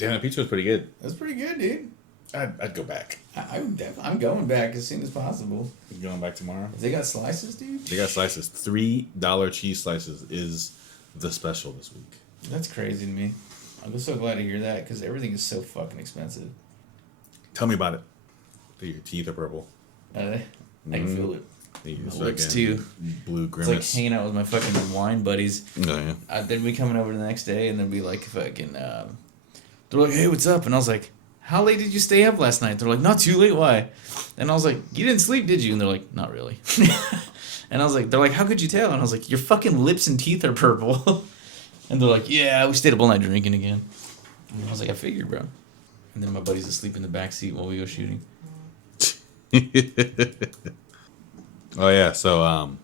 Damn, that pizza was pretty good. That's pretty good, dude. I'd go back. I'm going back as soon as possible. You going back tomorrow? They got slices, dude? They got slices. $3 cheese slices is the special this week. That's crazy to me. I'm just so glad to hear that because everything is so fucking expensive. Tell me about it. Your teeth are purple. I can feel it. My lips too. Blue grimace. It's like hanging out with my fucking wine buddies. Oh, yeah. They'd be coming over the next day and they'd be like fucking... they're like, hey, what's up? And I was like, how late did you stay up last night? They're like, not too late, why? And I was like, you didn't sleep, did you? And they're like, not really. And I was like, they're like, how could you tell? And I was like, your fucking lips and teeth are purple. And they're like, yeah, we stayed up all night drinking again. And I was like, I figured, bro. And then my buddy's asleep in the back seat while we go shooting. Oh, yeah, so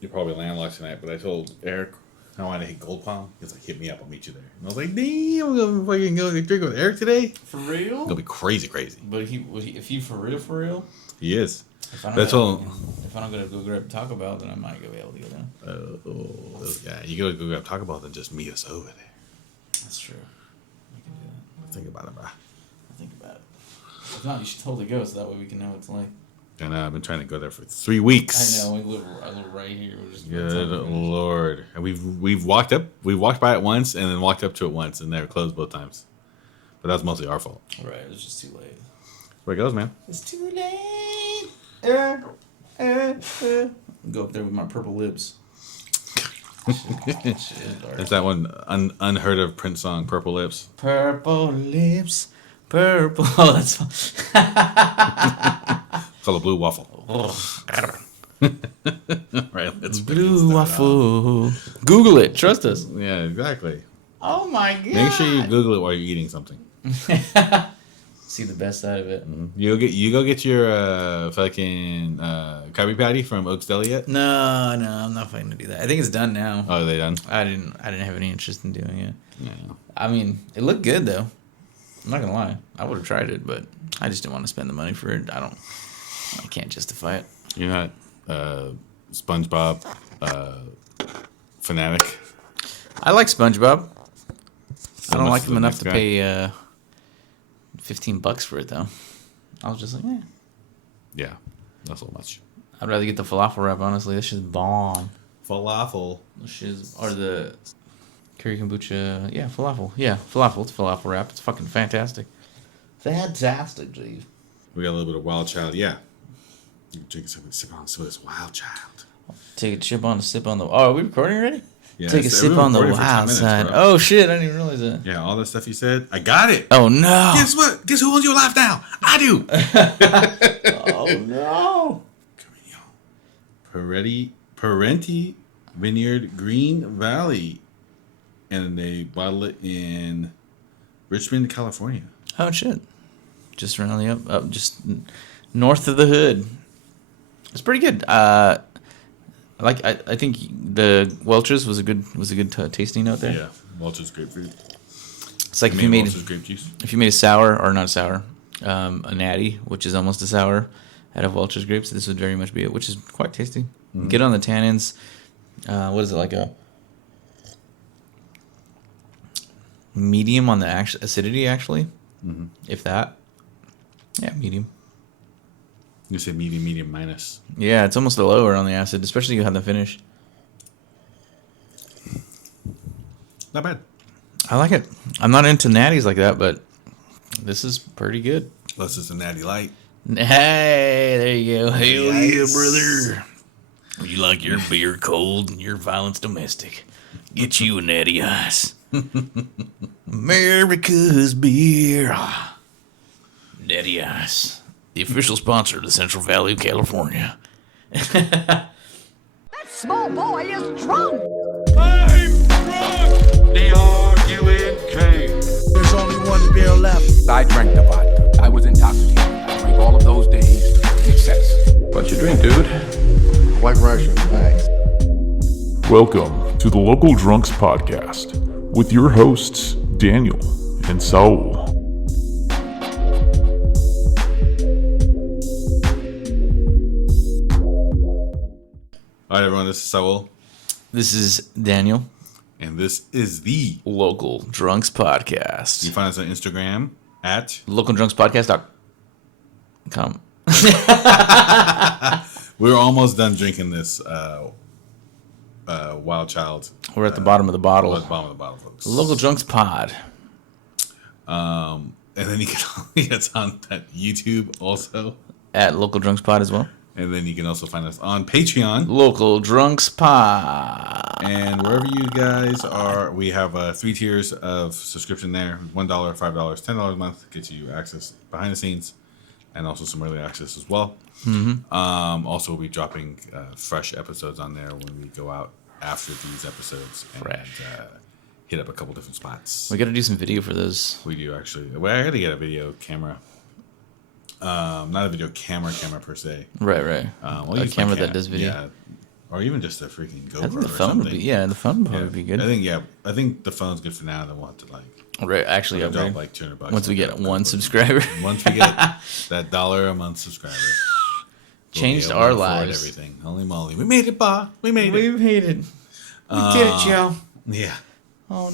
you're probably landlocked tonight, but I told Eric I wanted to hit Gold Palm. He's like, hit me up, I'll meet you there. And I was like, damn, I'm going to fucking go drink with Eric today? For real? It's going to be crazy. But if he for real? He is. If I don't go grab Taco Bell, then I might be able to go down. Yeah, you gotta go grab Taco Bell, then just meet us over there. That's true. We can do that. Think about it, bro. Think about it. If not, you should totally go so that way we can know what it's like. And I've been trying to go there for 3 weeks. I know, I live right here. We're just good Lord. And we've walked by it once and then walked up to it once and they were closed both times. But that was mostly our fault. Right, it was just too late. That's where it goes, man. It's too late. Go up there with my purple lips. It's that one unheard of Prince song, Purple Lips. Purple lips, purple. Oh, that's fun. Called a blue waffle. Right, let's blue waffle. Google it. Trust us. Yeah, exactly. Oh my god. Make sure you Google it while you're eating something. See the best side of it. Mm-hmm. You go get your fucking Krabby Patty from Oaks Deli yet? No, I'm not planning to do that. I think it's done now. Oh, are they done? I didn't have any interest in doing it. No. I mean, it looked good though. I'm not gonna lie. I would have tried it, but I just didn't want to spend the money for it. I can't justify it. You're not SpongeBob fanatic? I like SpongeBob. I don't like him enough to pay $15 for it though. I was just like, eh. Yeah, not so much. I'd rather get the falafel wrap. Honestly, this shit's bomb. Falafel. Or the curry kombucha. Yeah, falafel. Yeah, falafel. It's falafel wrap. It's fucking fantastic. Fantastic, Steve. We got a little bit of Wild Child. Yeah. You can drink sip on some of this Wild Child. Take a sip on the. Oh, are we recording already? Yeah, take a sip on the wild side. Bro. Oh shit! I didn't even realize that. Yeah, all that stuff you said, I got it. Oh no! Guess what? Guess who owns your life now? I do. Oh no! Perenti Vineyard, Green Valley, and they bottle it in Richmond, California. Oh shit! Just around the up, just north of the hood. It's pretty good. I think the Welch's was a good tasting note there. Yeah, Welch's grapefruit. It's like if you made Welch's grape juice. If you made a sour or not a sour, a natty, which is almost a sour, out of Welch's grapes, this would very much be it, which is quite tasty. Mm-hmm. Get on the tannins. What is it, like a medium on the acidity actually? Mm-hmm. If that. Yeah, medium. You said medium minus. Yeah, it's almost a lower on the acid, especially you have the finish. Not bad. I like it. I'm not into natties like that, but this is pretty good. Unless it's a natty light. Hey, there you go. Hell yeah, brother. You like your beer cold and your violence domestic. Get you a natty ice. America's beer. Natty ice. The official sponsor of the Central Valley of California. That small boy is drunk! I'm drunk! D-R-U-N-K. There's only one beer left. I drank the vodka. I was intoxicated. I drank all of those days in excess. What'd you drink, dude? White Russian, thanks. Welcome to the Local Drunks Podcast with your hosts, Daniel and Saul. All right, everyone, this is Saul. This is Daniel. And this is the Local Drunks Podcast. You find us on Instagram at localdrunkspodcast.com. We're almost done drinking this Wild Child. We're at the bottom of the bottle. We're at the bottom of the bottle, folks. Local Drunks Pod. And then you can it's on that YouTube also. At Local Drunks Pod as well. And then you can also find us on Patreon. Local Drunks Pod. And wherever you guys are, we have 3 tiers of subscription there. $1, $5, $10 a month gets you access behind the scenes and also some early access as well. Mm-hmm. Also, we'll be dropping fresh episodes on there when we go out after these episodes and hit up a couple different spots. We got to do some video for those. We do, actually. Well, I got to get a video camera. Not a video camera per se. Right. We'll A camera that does video. Yeah. Or even just a freaking GoPro. I think the or phone something. would be, the phone would probably be good. I think the phone's good for now. Then we'll have to actually drop upgrade. like $200 Once we get one subscriber. Once we get that $1 a month subscriber. Changed we'll our afford lives. Everything. Holy moly. We made it, Ba. We made it. We made it. We did it, Joe. Yeah. Oh,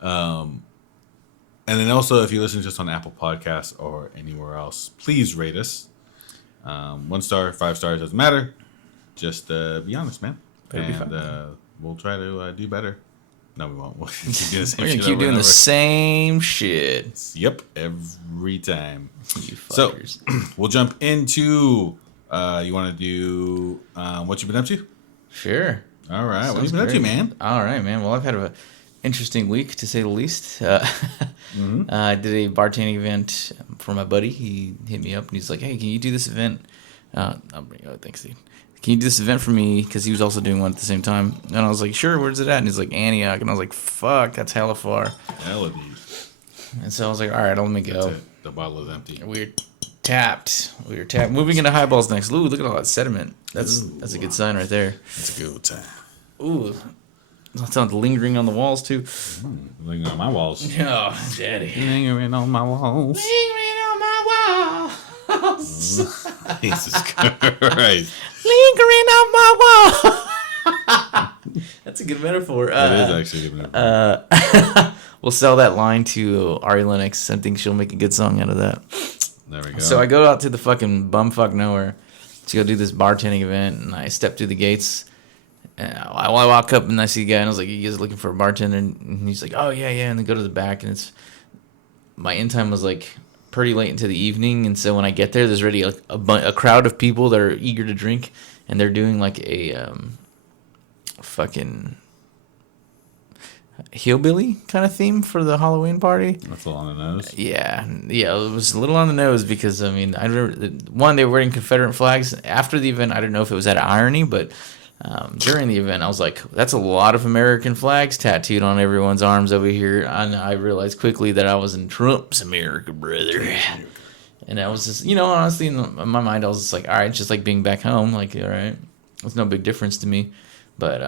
no. And then also, if you listen just on Apple Podcasts or anywhere else, please rate us. 1 star, 5 stars, doesn't matter. Just be honest, man. And we'll try to do better. No, we won't. We'll keep doing the same We're going shit. to keep doing the same shit. Yep, every time. You So, fuckers. we'll jump into, you want to do what you've been up to? Sure. All right. What have you Sounds been up to, great. man? All right, man. Well, I've had an interesting week, to say the least. I did a bartending event for my buddy. He hit me up, and he's like, hey, can you do this event? Thanks, dude. Can you do this event for me? Because he was also doing one at the same time. And I was like, sure, where's it at? And he's like, Antioch. And I was like, fuck, that's hella far. Hell of you. And so I was like, all right, let me That's go. it. The bottle is empty. We were tapped. Moving into highballs next. Ooh, look at all that sediment. That's a good sign right there. It's a good time. Ooh. That sounds lingering on the walls, too. Lingering on my walls. Oh, daddy. Lingering on my walls. Lingering on my walls. Jesus Christ. Lingering on my wall. That's a good metaphor. That is actually a good metaphor. We'll sell that line to Ari Lennox. I think she'll make a good song out of that. There we go. So I go out to the fucking bumfuck nowhere to go do this bartending event, and I step through the gates. And I walk up and I see a guy, and I was like, "You guys looking for a bartender?" And he's like, "Oh yeah." And then go to the back, and it's my in time was like pretty late into the evening, and so when I get there, there's already a crowd of people that are eager to drink, and they're doing like a fucking hillbilly kind of theme for the Halloween party. That's all on the nose. Yeah, it was a little on the nose because I mean, I remember they were wearing Confederate flags after the event. I don't know if it was out of irony, but during the event, I was like, "That's a lot of American flags tattooed on everyone's arms over here." And I realized quickly that I was in Trump's America, brother. And I was just, honestly, in my mind, I was just like, "All right, it's just like being back home. Like, all right, it's no big difference to me." But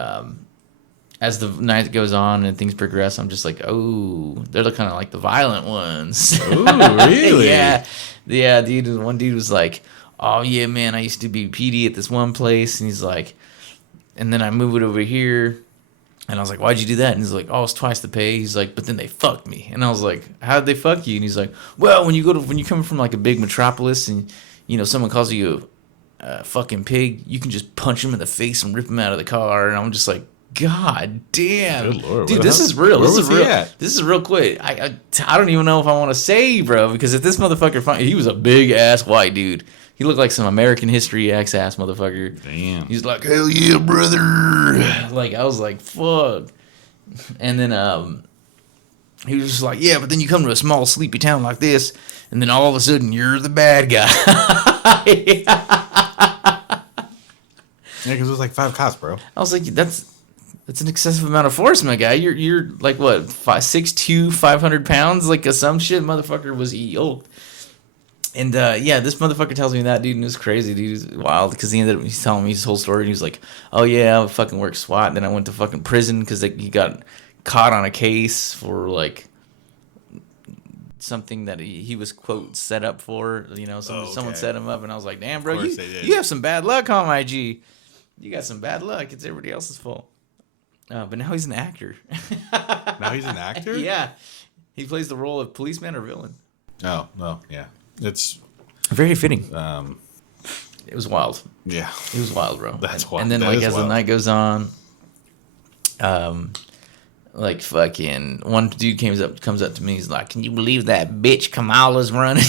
as the night goes on and things progress, I'm just like, oh, they're kind of like the violent ones. Ooh, really? Yeah, dude. One dude was like, oh, yeah, man, I used to be PD at this one place. And he's like, and then I moved it over here. And I was like, why'd you do that? And he's like, oh, it's twice the pay. He's like, but then they fucked me. And I was like, how'd they fuck you? And he's like, well, when you come from like a big metropolis and, someone calls you a fucking pig, you can just punch him in the face and rip him out of the car. And I'm just like, God damn, good Lord, dude, this is real. Where This was is real. he at? This is real quick. I don't even know if I want to say, bro, because if this motherfucker, he was a big ass white dude. He looked like some American history ass motherfucker. Damn. He's like, hell yeah, brother. Like I was like, fuck. And then he was just like, yeah, but then you come to a small sleepy town like this, and then all of a sudden you're the bad guy. Yeah, because it was like 5 cops, bro. I was like, that's an excessive amount of force, my guy. You're like what, 6'2", 500 pounds, like some shit. Motherfucker was yoked. And this motherfucker tells me that, dude, and it was crazy, dude. It was wild because he's telling me his whole story, and he was like, oh yeah, I fucking worked SWAT, and then I went to fucking prison because he got caught on a case for like something that he was quote set up for. Someone set him up, and I was like, damn, bro, you have some bad luck on my G. You got some bad luck. It's everybody else's fault. But now he's an actor. Now he's an actor? Yeah. He plays the role of policeman or villain. Oh, well, yeah. It's very fitting. It was wild. Yeah. It was wild, bro. That's wild. And then, that like, as wild. the night goes on, like, fucking, one dude comes up to me. He's like, "Can you believe that bitch Kamala's running?"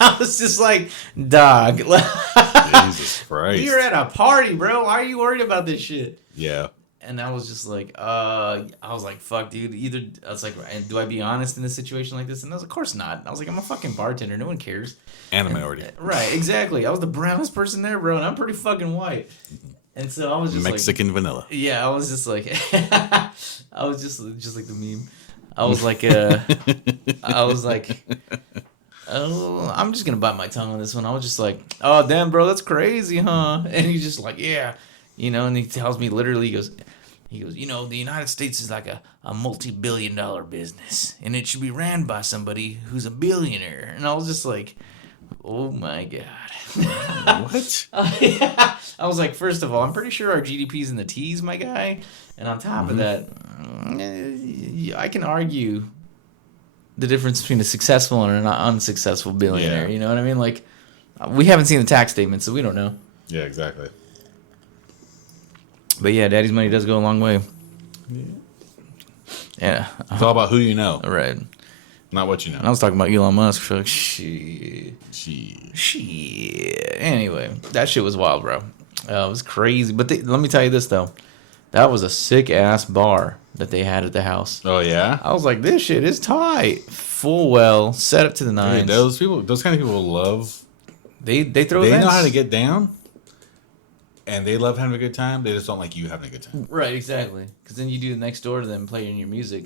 I was just like, dog. Jesus Christ. You're at a party, bro. Why are you worried about this shit? Yeah. And I was just like, I was like, fuck, dude. I was like, do I be honest in a situation like this? And I was like, of course not. I was like, I'm a fucking bartender. No one cares. And a minority. Right, exactly. I was the brownest person there, bro, and I'm pretty fucking white. And so I was just Mexican vanilla. Yeah, I was just like, I was just like the meme. I was like, oh, I'm just gonna bite my tongue on this one. I was just like, oh, damn, bro, that's crazy, huh? And he's just like, yeah, and he tells me literally, he goes, the United States is like a multi-billion-dollar business, and it should be ran by somebody who's a billionaire. And I was just like, oh my god. What? I was like, first of all, I'm pretty sure our GDP's in the T's, my guy. And on top of that, I can argue the difference between a successful and an unsuccessful billionaire. Yeah. You know what I mean? Like, we haven't seen the tax statement, so we don't know. Yeah, exactly. But yeah, daddy's money does go a long way. Yeah. It's all about who you know, Right. not what you know. And I was talking about Elon Musk. So like, shit. Gee. Anyway, that shit was wild, bro. It was crazy. But let me tell you this, though. That was a sick-ass bar that they had at the house. Oh, yeah? I was like, this shit is tight. Full well, set up to the nines. Dude, those kind of people love... They throw They events. know how to get down, and they love having a good time. They just don't like you having a good time. Right, exactly. Because then you do next door to them playing your music.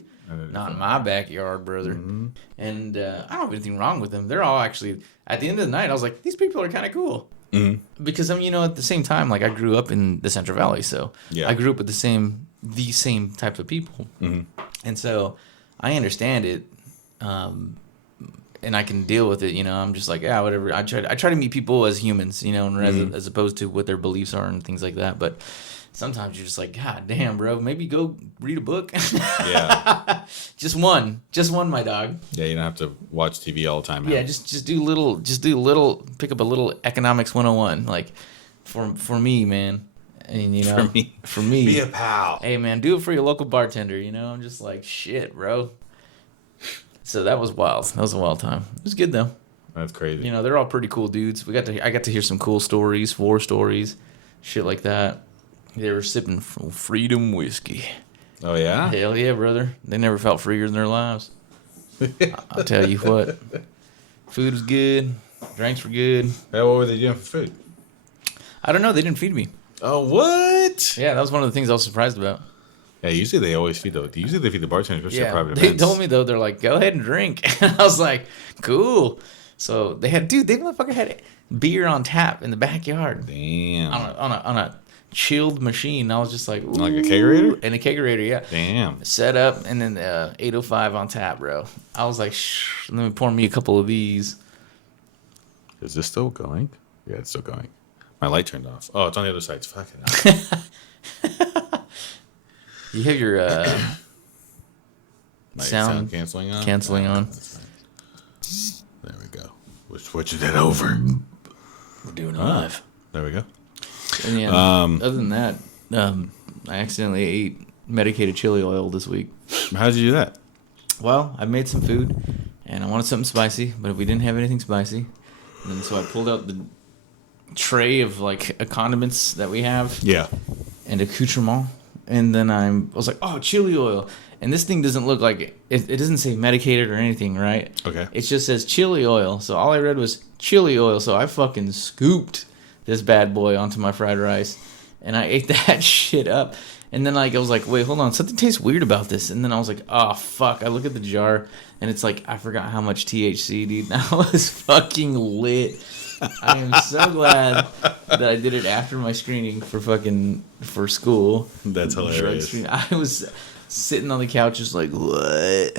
Not in my backyard, brother. Mm-hmm. And I don't have anything wrong with them. They're all actually... At the end of the night, I was like, these people are kind of cool. Mm-hmm. Because, I mean, at the same time, like, I grew up in the Central Valley, so yeah. I grew up with the same type of people. Mm-hmm. And so I understand it, and I can deal with it, I'm just like, yeah, whatever. I try to meet people as humans, and as opposed to what their beliefs are and things like that. But sometimes you're just like, God damn, bro, maybe go read a book. Yeah. Just one, my dog. Yeah, you don't have to watch TV all the time. Man. Yeah, just do little, pick up a little economics 101, like for me, man. And for me, be a pal. Hey, man, do it for your local bartender. I'm just like, shit, bro. So that was wild. That was a wild time. It was good though. That's crazy. They're all pretty cool dudes. I got to hear some cool stories, war stories, shit like that. They were sipping Freedom whiskey. Oh, yeah? Hell yeah, brother. They never felt freer in their lives. I'll tell you what. Food was good. Drinks were good. Hey, what were they doing for food? I don't know. They didn't feed me. Oh, what? Yeah, that was one of the things I was surprised about. Yeah, usually they always feed the bartenders, especially at private they events. told me, though, they're like, go ahead and drink. And I was like, cool. So they motherfucker had beer on tap in the backyard. Damn. On a chilled machine. I was just like, ooh. Like a kegerator? And a kegerator, yeah. Damn. Set up, and then 805 on tap, bro. I was like, let me pour me a couple of these. Is this still going? Yeah, it's still going. My light turned off. Oh, it's on the other side. It's fucking You have your sound canceling on? Canceling on. There we go. We're switching it over. We're doing it live. There we go. And yeah, other than that, I accidentally ate medicated chili oil this week. How did you do that? Well, I made some food, and I wanted something spicy, but we didn't have anything spicy. And so I pulled out the tray of condiments that we have. Yeah. And accoutrement. And then I was like, oh, chili oil. And this thing doesn't look like it doesn't say medicated or anything, right? Okay. It just says chili oil. So all I read was chili oil. So I fucking scooped this bad boy onto my fried rice, and I ate that shit up. And then I was like, wait, hold on, something tastes weird about this. And then I was like, oh fuck. I look at the jar, and it's like, I forgot how much THC, dude. That was fucking lit. I am so glad that I did it after my screening for school. That's hilarious. I was sitting on the couch just like, what?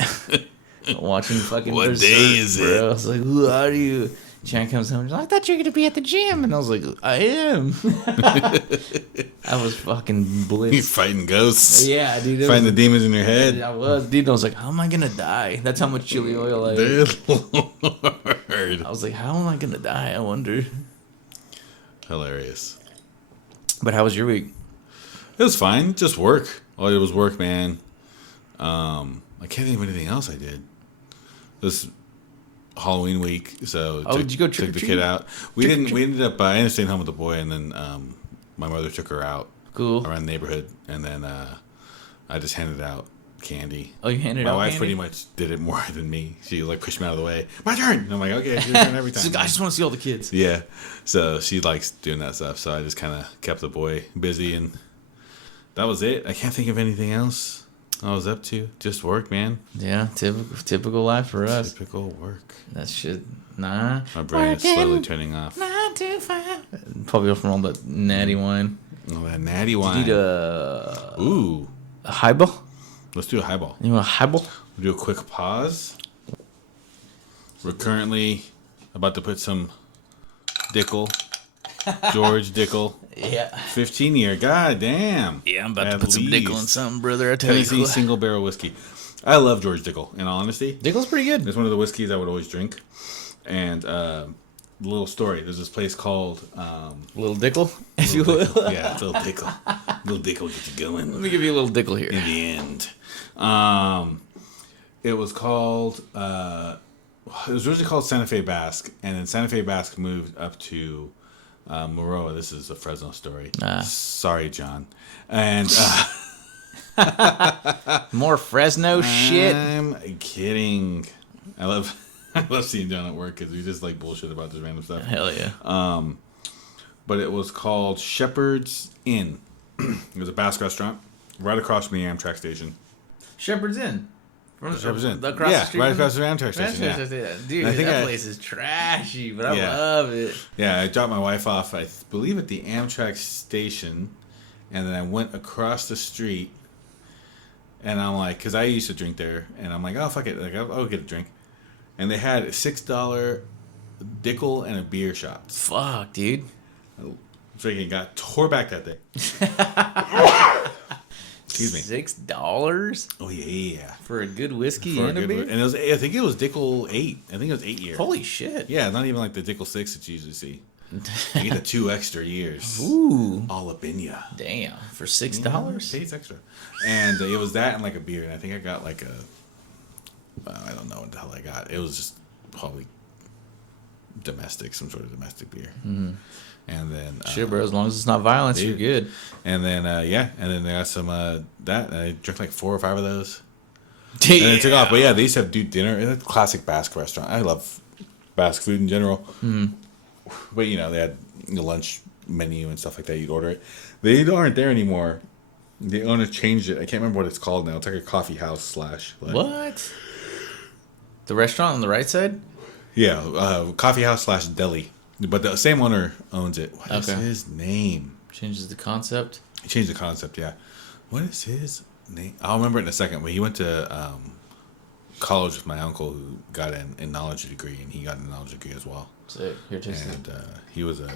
Watching fucking What Berserk, day is it? bro. I was like, who are you? Chan comes home. She's like, I thought you were gonna be at the gym, and I was like, I am. I was fucking blitzed. You're fighting ghosts. Yeah, dude. Fighting the demons in your head. I was, dude. I was like, how am I gonna die? That's how much chili oil I ate. Good Lord. I was like, how am I gonna die? I wonder. Hilarious. But how was your week? It was fine. Just work. All I did was work, man. I can't think of anything else I did. This Halloween week, so did you go trick or took the treat? kid out. We didn't. We ended up. I ended up staying home with the boy, and then my mother took her out Cool. around the neighborhood, and then I just handed out candy. Oh, you handed My out wife candy? pretty much did it more than me. She like pushed me out of the way. My turn. And I'm like, okay, it's your turn every time. She's like, I just want to see all the kids. Yeah, so she likes doing that stuff. So I just kind of kept the boy busy, and that was it. I can't think of anything else I was up to. Just work, man. Yeah, typical life for us. Typical work. That shit, nah. My brain is slowly turning off. 9 to 5. Probably from all the natty wine. Oh, that natty Did wine. you do Ooh, a highball? let's do a highball. You want a highball? We'll do a quick pause. We're currently about to put some Dickel, George Dickel, Yeah. 15-year. God damn. Yeah, I'm about to At put some Dickel in least. something, brother. I tell Tennessee you. single barrel whiskey. I love George Dickel, in all honesty. Dickel's pretty good. It's one of the whiskeys I would always drink. And little story. There's this place called Little Dickel, if you will. Dickel. Yeah, Little Dickel. Little Dickel gets you going. Let me give you a little Dickel here. In the end. It was called it was originally called Santa Fe Basque, and then Santa Fe Basque moved up to Moroa. This is a Fresno story. Sorry, John. And More Fresno shit. I'm kidding. I love seeing John at work because we just like bullshit about this random stuff. Hell yeah. But it was called Shepherd's Inn. It was a Basque restaurant right across from the Amtrak station. Shepherd's Inn. Shepherd's Inn. Across Yeah, the street right from- across the Amtrak station. Yeah. Dude, I think that I- place is trashy, but I Yeah. love it. Yeah, I dropped my wife off, I believe, at the Amtrak station, and then I went across the street, and I'm like, because I used to drink there, and I'm like, oh, fuck it, like, I'll get a drink. And they had $6 Dickel and a beer shots. Fuck, dude. Freaking got tore back that day. Excuse me. $6 Oh, yeah. for a good whiskey For a and a good beer? one. And it was, I think it was Dickel 8. I think it was 8 year. Holy shit. Yeah, not even like the Dickel 6 that you usually see. You get the 2 extra years. Ooh. All up in ya. Damn. For Yeah, $6? pays extra. And it was that and like a beer. And I think I got like a, I don't know what the hell I got. It was just probably domestic, some sort of domestic beer. Mm-hmm. And then Shit, bro. As long as it's not violence, dude. you're good. And then and then they got some that. And I drank like 4 or 5 of those. Damn. And then it took off. But yeah, they used to have dinner. It's a classic Basque restaurant. I love Basque food in general. Mm. But you know, they had the lunch menu and stuff like that. You'd order it. They aren't there anymore. The owner changed it. I can't remember what it's called now. It's like a coffee house slash. Like, What? The restaurant on the right side? Yeah, coffee house slash deli. But the same owner owns it. What is Okay. his name? Changes the concept. He changed the concept, yeah. What is his name? I'll remember it in a second. But he went to college with my uncle who got an enology degree, and he got an enology degree as well. Sick. Here, taste it. And he was a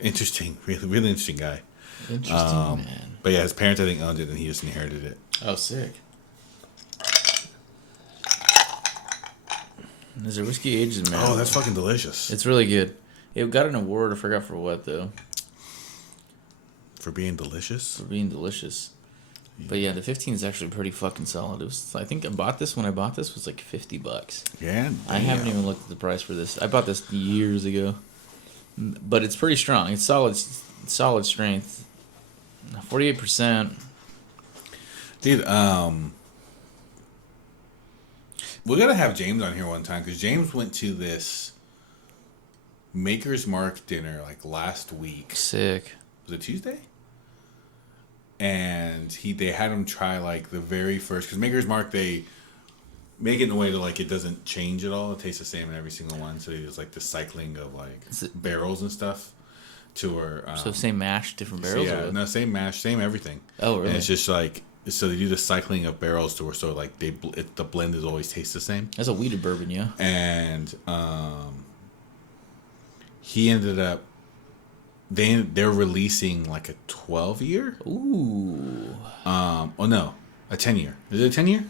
interesting, really interesting guy. Interesting, man. But yeah, his parents, I think, owned it, and he just inherited it. Oh, sick. Is there whiskey aged in Maryland? Oh, that's fucking delicious. It's really good. It got an award. I forgot for what, though. For being delicious? For being delicious. But yeah, the 15 is actually pretty fucking solid. It was, I think I bought this when I bought this was like $50. Yeah. I haven't even looked at the price for this. I bought this years ago. But it's pretty strong. It's solid strength. 48%. Dude, we gotta have James on here one time because James went to this Maker's Mark dinner like last week. Sick. Was it Tuesday? And they had him try like the very first, because Maker's Mark, they make it in a way to like it doesn't change at all. It tastes the same in every single one. So they use like the cycling of like barrels and stuff to where. So same mash, different So barrels? yeah, or what? no, same mash, same everything. Oh, really? And it's just like, so they do the cycling of barrels to where so like the blend is always tastes the same. That's a weeded bourbon, yeah. And he ended up. They're releasing like a 12-year. Ooh. Oh no, a 10-year. Is it a 10-year?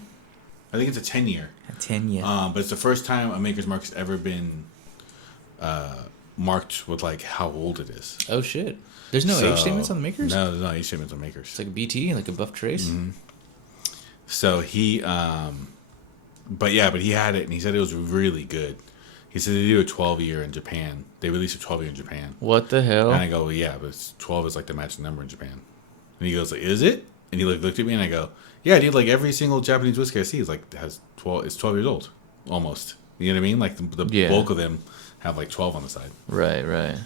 I think it's a 10-year. A 10-year. But it's the first time a Maker's Mark's ever been marked with like how old it is. Oh shit. There's no age statements on the Makers? No, there's no age statements on Makers. It's like a BT, like a buff trace. Mm-hmm. So he, but he had it and he said it was really good. He said they do a 12-year in Japan. They released a 12-year in Japan. What the hell? And I go, well, yeah, but 12 is like the magic number in Japan. And he goes, like, is it? And he like looked at me and I go, yeah, dude, like every single Japanese whiskey I see is like has 12. It's 12 years old, almost. You know what I mean? Like the bulk of them have like 12 on the side. Right.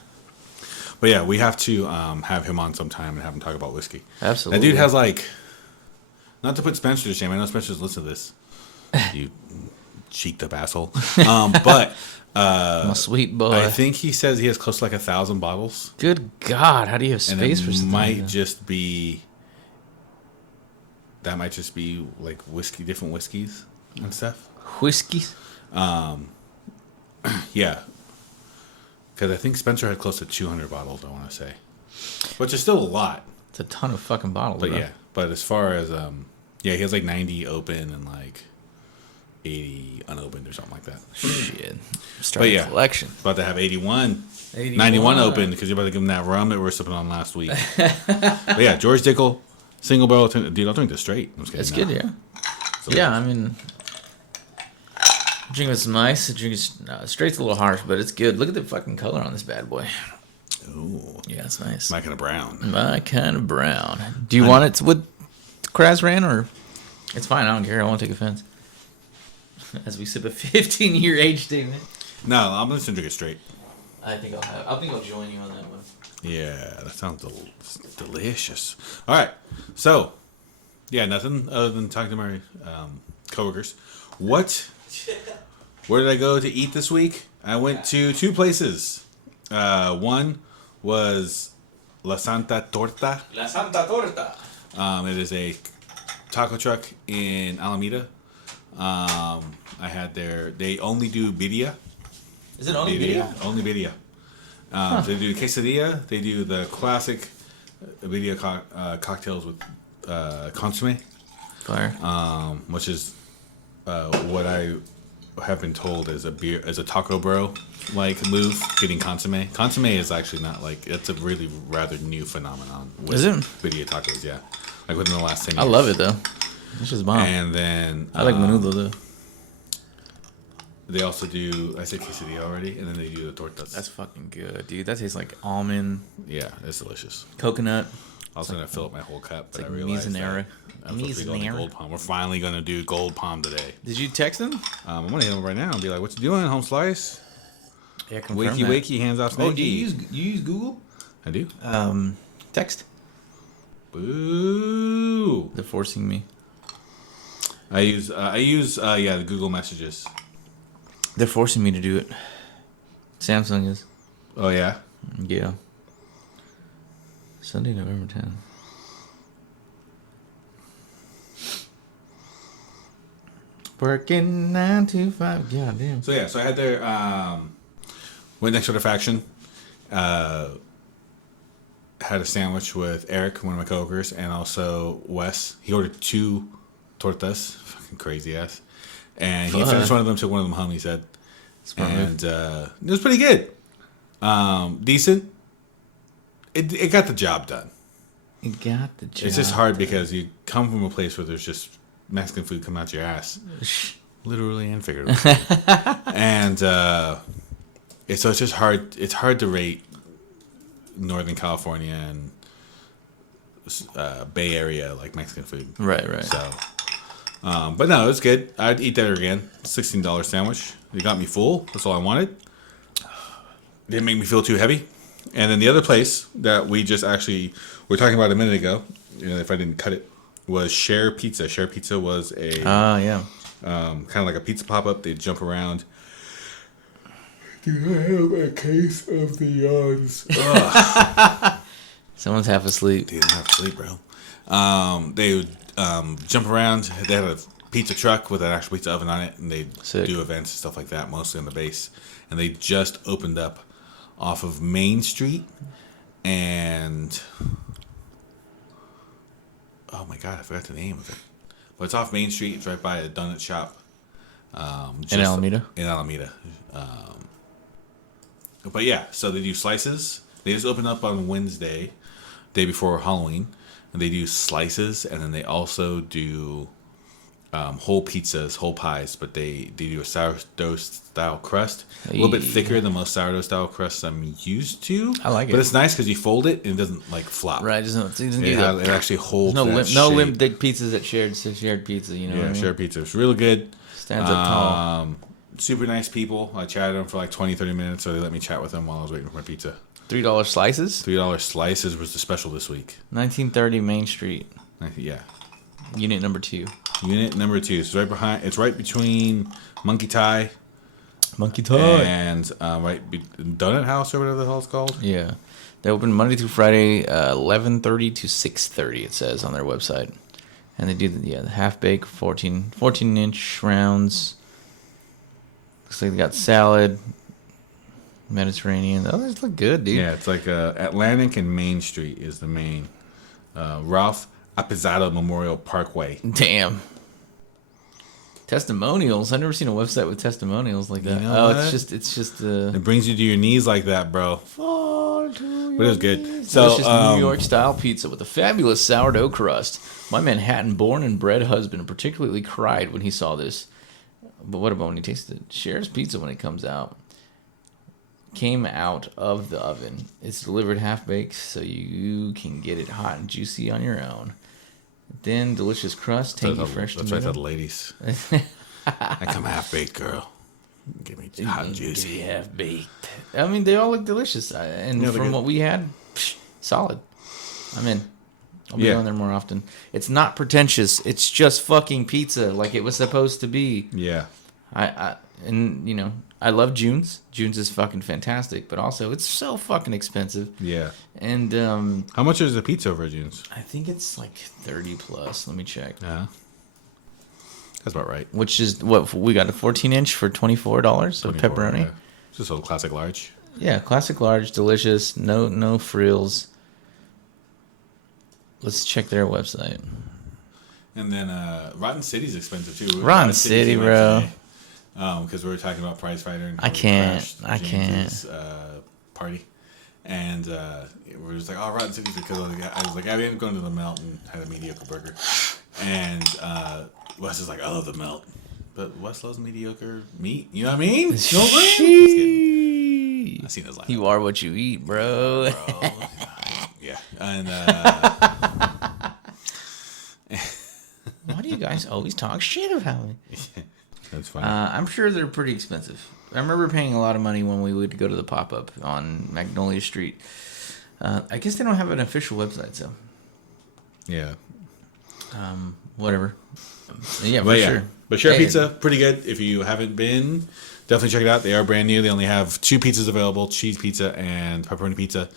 But yeah, we have to have him on sometime and have him talk about whiskey. Absolutely. That dude has like, not to put Spencer to shame. I know Spencer's listening to this. You cheeked up asshole. But my sweet boy. I think he says he has close to like 1,000 bottles. Good God, how do you have space for something? That might just be like whiskey, different whiskeys and stuff. Whiskeys? Yeah. Because I think Spencer had close to 200 bottles, I want to say. Which is still a lot. It's a ton of fucking bottles, But bro. yeah. But as far as, he has like 90 open and like 80 unopened or something like that. Shit. Starting a collection. About to have 91 open because you're about to give him that rum that we were sipping on last week. But yeah, George Dickel, single barrel. Dude, I'll drink this straight. I'm just kidding. It's good, yeah. So yeah, I mean, drinking some ice. Straight's a little harsh, but it's good. Look at the fucking color on this bad boy. Ooh. Yeah, it's nice. My kind of brown. My kind of brown. Do you want it with Krazran or? It's fine. I don't care. I won't take offense. As we sip a 15-year age statement. No, I'm just gonna drink it straight. I think I'll join you on that one. Yeah, that sounds delicious. All right, so yeah, nothing other than talking to my coworkers. Where did I go to eat this week? I went to 2 places. One was La Santa Torta. La Santa Torta. It is a taco truck in Alameda. I had they only do birria. Is it only birria? Only birria. They do quesadilla. They do the classic birria cocktails with consomme. Fire. Which is what I have been told is a taco bro like move. Getting consomme. Consomme is actually not like it's a really rather new phenomenon. With Is it? Birria tacos? Yeah, like within the last 10 years. I love it though. It's just bomb. And then I like menudo though. They also do, I said quesadilla already, and then they do the tortas. That's fucking good, dude. That tastes like almond. Yeah, it's delicious. Coconut. I was going to fill up my whole cup, but like I realized Mizunara. I'm supposed to be going to Gold Palm. We're finally going to do Gold Palm today. Did you text him? I'm going to hit him right now and be like, what you doing, home slice? Yeah, confirm that. Wakey, hands off Snakey. Oh, do you use Google? I do. Text. Boo. They're forcing me. I use the Google Messages. They're forcing me to do it. Samsung is. Oh, yeah? Yeah. Sunday, November 10th. Working 9 to 5. God damn. So, yeah, I had their, went next to the faction. Had a sandwich with Eric, one of my coworkers, and also Wes. He ordered 2 tortas. Fucking crazy ass. And he finished one of them, took one of them home, he said. Smart and it was pretty good. Decent. It got the job done. It got the job. It's just hard because you come from a place where there's just Mexican food coming out your ass. Literally and figuratively. And so it's just hard. It's hard to rate Northern California and Bay Area like Mexican food. Right. So, but no, it was good. I'd eat that again. $16 sandwich. It got me full. That's all I wanted. Didn't make me feel too heavy. And then the other place that we just actually were talking about a minute ago, if I didn't cut it, was Share Pizza. Share Pizza was a yeah, kind of like a pizza pop-up. They'd jump around. Do I have a case of the yawns? Someone's half asleep. Dude, I'm half asleep, bro. They would jump around. They had a pizza truck with an actual pizza oven on it, and they'd do events and stuff like that, mostly on the base. And they just opened up off of Main Street, and oh my god, I forgot the name of it. But it's off Main Street. It's right by a donut shop. In Alameda? In Alameda. But yeah, so they do slices. They just open up on Wednesday, day before Halloween. And they do slices, and then they also do whole pizzas, whole pies, but they do a sourdough style crust. A little bit thicker than most sourdough style crusts I'm used to. I like it. But it's nice because you fold it and it doesn't like flop. Right, it doesn't it actually holds no that no shape. limp dick pizzas at shared pizza, you know what I mean? Shared pizza. It's really good. Stands up tall. Super nice people. I chatted them for like 20-30 minutes, so they let me chat with them while I was waiting for my pizza. $3 slices? $3 slices was the special this week. 1930 Main Street. Yeah. Unit number 2. Unit number 2. It's right behind. It's right between Monkey Tie. And Donut House or whatever the hell it's called. Yeah. They open Monday through Friday, 11:30 to 6:30. It says on their website, and they do the half bake 14-inch rounds. Looks like they got salad, Mediterranean. Oh, those look good, dude. Yeah, it's like Atlantic and Main Street is the main. Ralph Apizzato Memorial Parkway. Damn. Testimonials. I've never seen a website with testimonials like that. You know what? It's just. It brings you to your knees like that, bro. Fall to But it was good. So delicious New York style pizza with a fabulous sourdough crust. My Manhattan born and bred husband particularly cried when he saw this. But what about when he tasted it? Cher's pizza when it comes out. Came out of the oven. It's delivered half baked so you can get it hot and juicy on your own. Then delicious crust, tangy fresh tomato. That's right for the ladies. I come half baked, girl. Give me hot and juicy. Give me half baked. I mean, they all look delicious, and from what we had, solid. I'm in. I'll be on there more often. It's not pretentious. It's just fucking pizza, like it was supposed to be. Yeah. I love June's. June's is fucking fantastic, but also it's so fucking expensive. Yeah. And how much is the pizza over at June's? I think it's like 30 plus. Let me check. Yeah. That's about right. Which is what we got, a 14-inch for $24 of pepperoni. Yeah. Just a classic large. Yeah, classic large, delicious, no frills. Let's check their website. And then Rotten City's expensive too. Rotten City, bro. Because we were talking about Prize Fighter and I can't. party, and we were just like, oh, Rotten City's because I was like, I ended up going to the Melt and had a mediocre burger, and Wes is like, I love the Melt, but Wes loves mediocre meat. You know what I mean? Just kidding. I seen his line. You are what you eat, bro. Yeah, and why do you guys always talk shit about me? That's funny. I'm sure they're pretty expensive. I remember paying a lot of money when we would go to the pop-up on Magnolia Street. I guess they don't have an official website, so. Yeah. Whatever. Yeah, for sure. But Share Pizza, pretty good. If you haven't been, definitely check it out. They are brand new. They only have 2 pizzas available, cheese pizza and pepperoni pizza.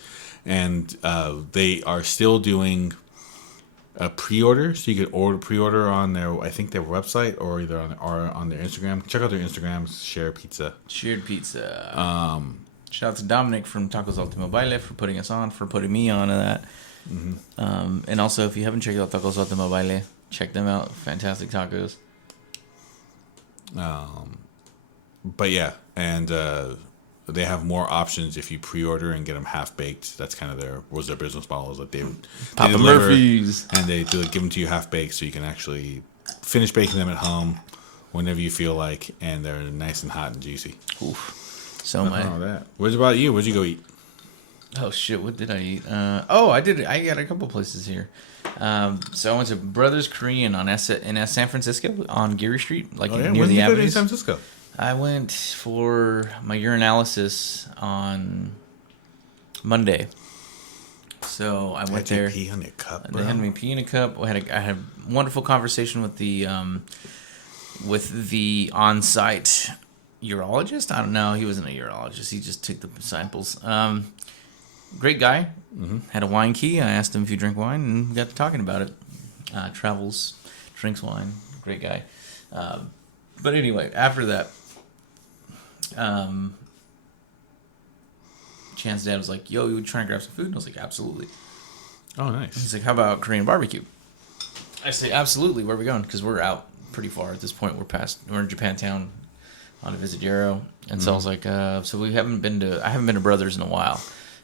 And they are still doing a pre-order, so you could pre-order on their website or either on their Instagram. Check out their Instagrams. Shared Pizza. Shout out to Dominic from Tacos Ultimo Baile for putting us on, for putting me on to that. Mm-hmm. And also, if you haven't checked out Tacos Ultimo Baile, check them out. Fantastic tacos. But yeah, and they have more options if you pre-order and get them half baked. That's kind of their business model, is that they Papa Murphy's, and they give them to you half baked, so you can actually finish baking them at home whenever you feel like, and they're nice and hot and juicy. Oof. So Nothing wrong with that. What about you? What'd you go eat? Oh shit! What did I eat? I did. I got a couple places here. So I went to Brothers Korean in San Francisco on Geary Street, near when the did you go to avenues. San Francisco? I went for my urinalysis on Monday. So I went there. Pee on your cup, bro. They had me pee in a cup. I had a wonderful conversation with the on-site urologist. I don't know. He wasn't a urologist. He just took the samples. Great guy. Mm-hmm. Had a wine key. I asked him if he drank wine, and we got to talking about it. Travels, drinks wine. Great guy. But anyway, after that, Chan's dad was like, yo, you trying to grab some food? And I was like, absolutely. Oh, nice. He's like, how about Korean barbecue? I say, absolutely. Where are we going? Because we're out pretty far at this point. We're in Japantown on a visit Yarrow. And so I was like, so I haven't been to Brothers in a while.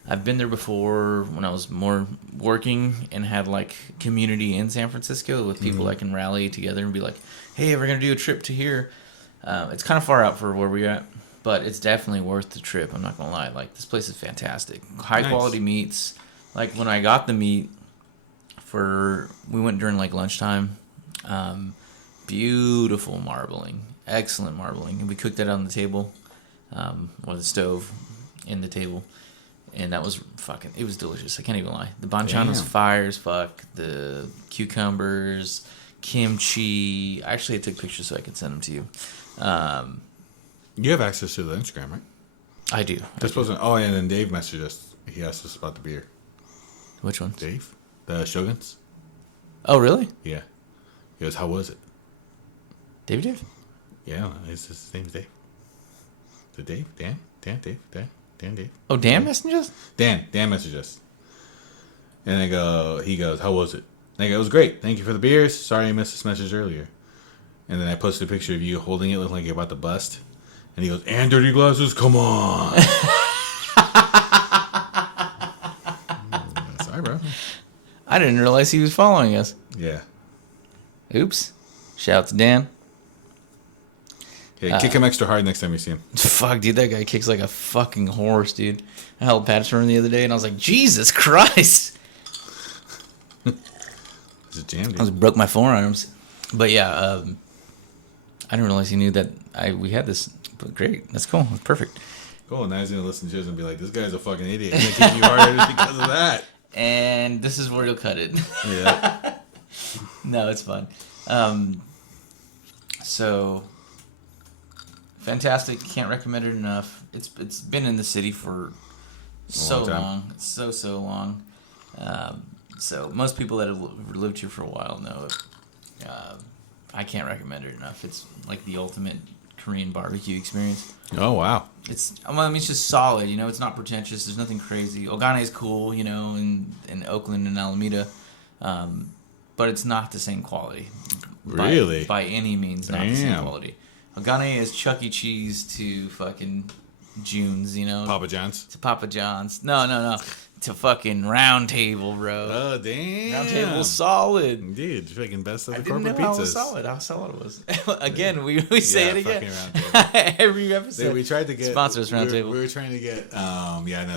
I've been there before when I was more working and had like community in San Francisco with people that can rally together and be like, hey, we're going to do a trip to here. It's kind of far out for where we're at, but it's definitely worth the trip. I'm not going to lie. Like, this place is fantastic. High quality meats. Like, when I got the meat we went during like lunchtime. Beautiful marbling. Excellent marbling. And we cooked that on the table, or the stove in the table. And that was it was delicious. I can't even lie. The banchan was fire as fuck. The cucumbers, kimchi. Actually, I took pictures so I could send them to you. You have access to the Instagram, right? I do. And then Dave messaged us. He asked us about the beer. Which one? Dave? The Shoguns? Oh, really? Yeah. He goes, how was it? Dave? Yeah, his name's Dave. Is it Dave? Dan, Dave. Oh, Dan messaged us? Dan messaged us. And he goes, how was it? And I go, it was great. Thank you for the beers. Sorry I missed this message earlier. And then I posted a picture of you holding it looking like you're about to bust. And he goes, and dirty glasses, come on. Sorry, bro. I didn't realize he was following us. Yeah. Oops. Shout out to Dan. Yeah, kick him extra hard next time you see him. Fuck, dude, that guy kicks like a fucking horse, dude. I held Patterson the other day, and I was like, Jesus Christ. It's a jam, dude. I almost broke my forearms. But yeah, I didn't realize he knew that we had this. But great. That's cool. That's perfect. Cool. Now he's going to listen to us and be like, this guy's a fucking idiot. He's going to kick you harder just because of that. And this is where you'll cut it. Yeah. No, it's fun. So, fantastic. Can't recommend it enough. It's been in the city for so long. It's so long. So most people that have lived here for a while know it. I can't recommend it enough. It's like the ultimate Korean barbecue experience. Oh, wow. It's just solid, it's not pretentious. There's nothing crazy. Ogane is cool, in Oakland and Alameda. But it's not the same quality. Really? By any means, not the same quality. Ogane is Chuck E. Cheese to fucking June's, Papa John's? To Papa John's. No. To fucking Round Table, bro. Oh, damn. Round Table's solid. Dude, you're fucking best of the I didn't corporate know pizzas. how solid it was. Again, we say it again. Every episode. Dude, we tried to get... Sponsor us, Round Table. We were trying to get...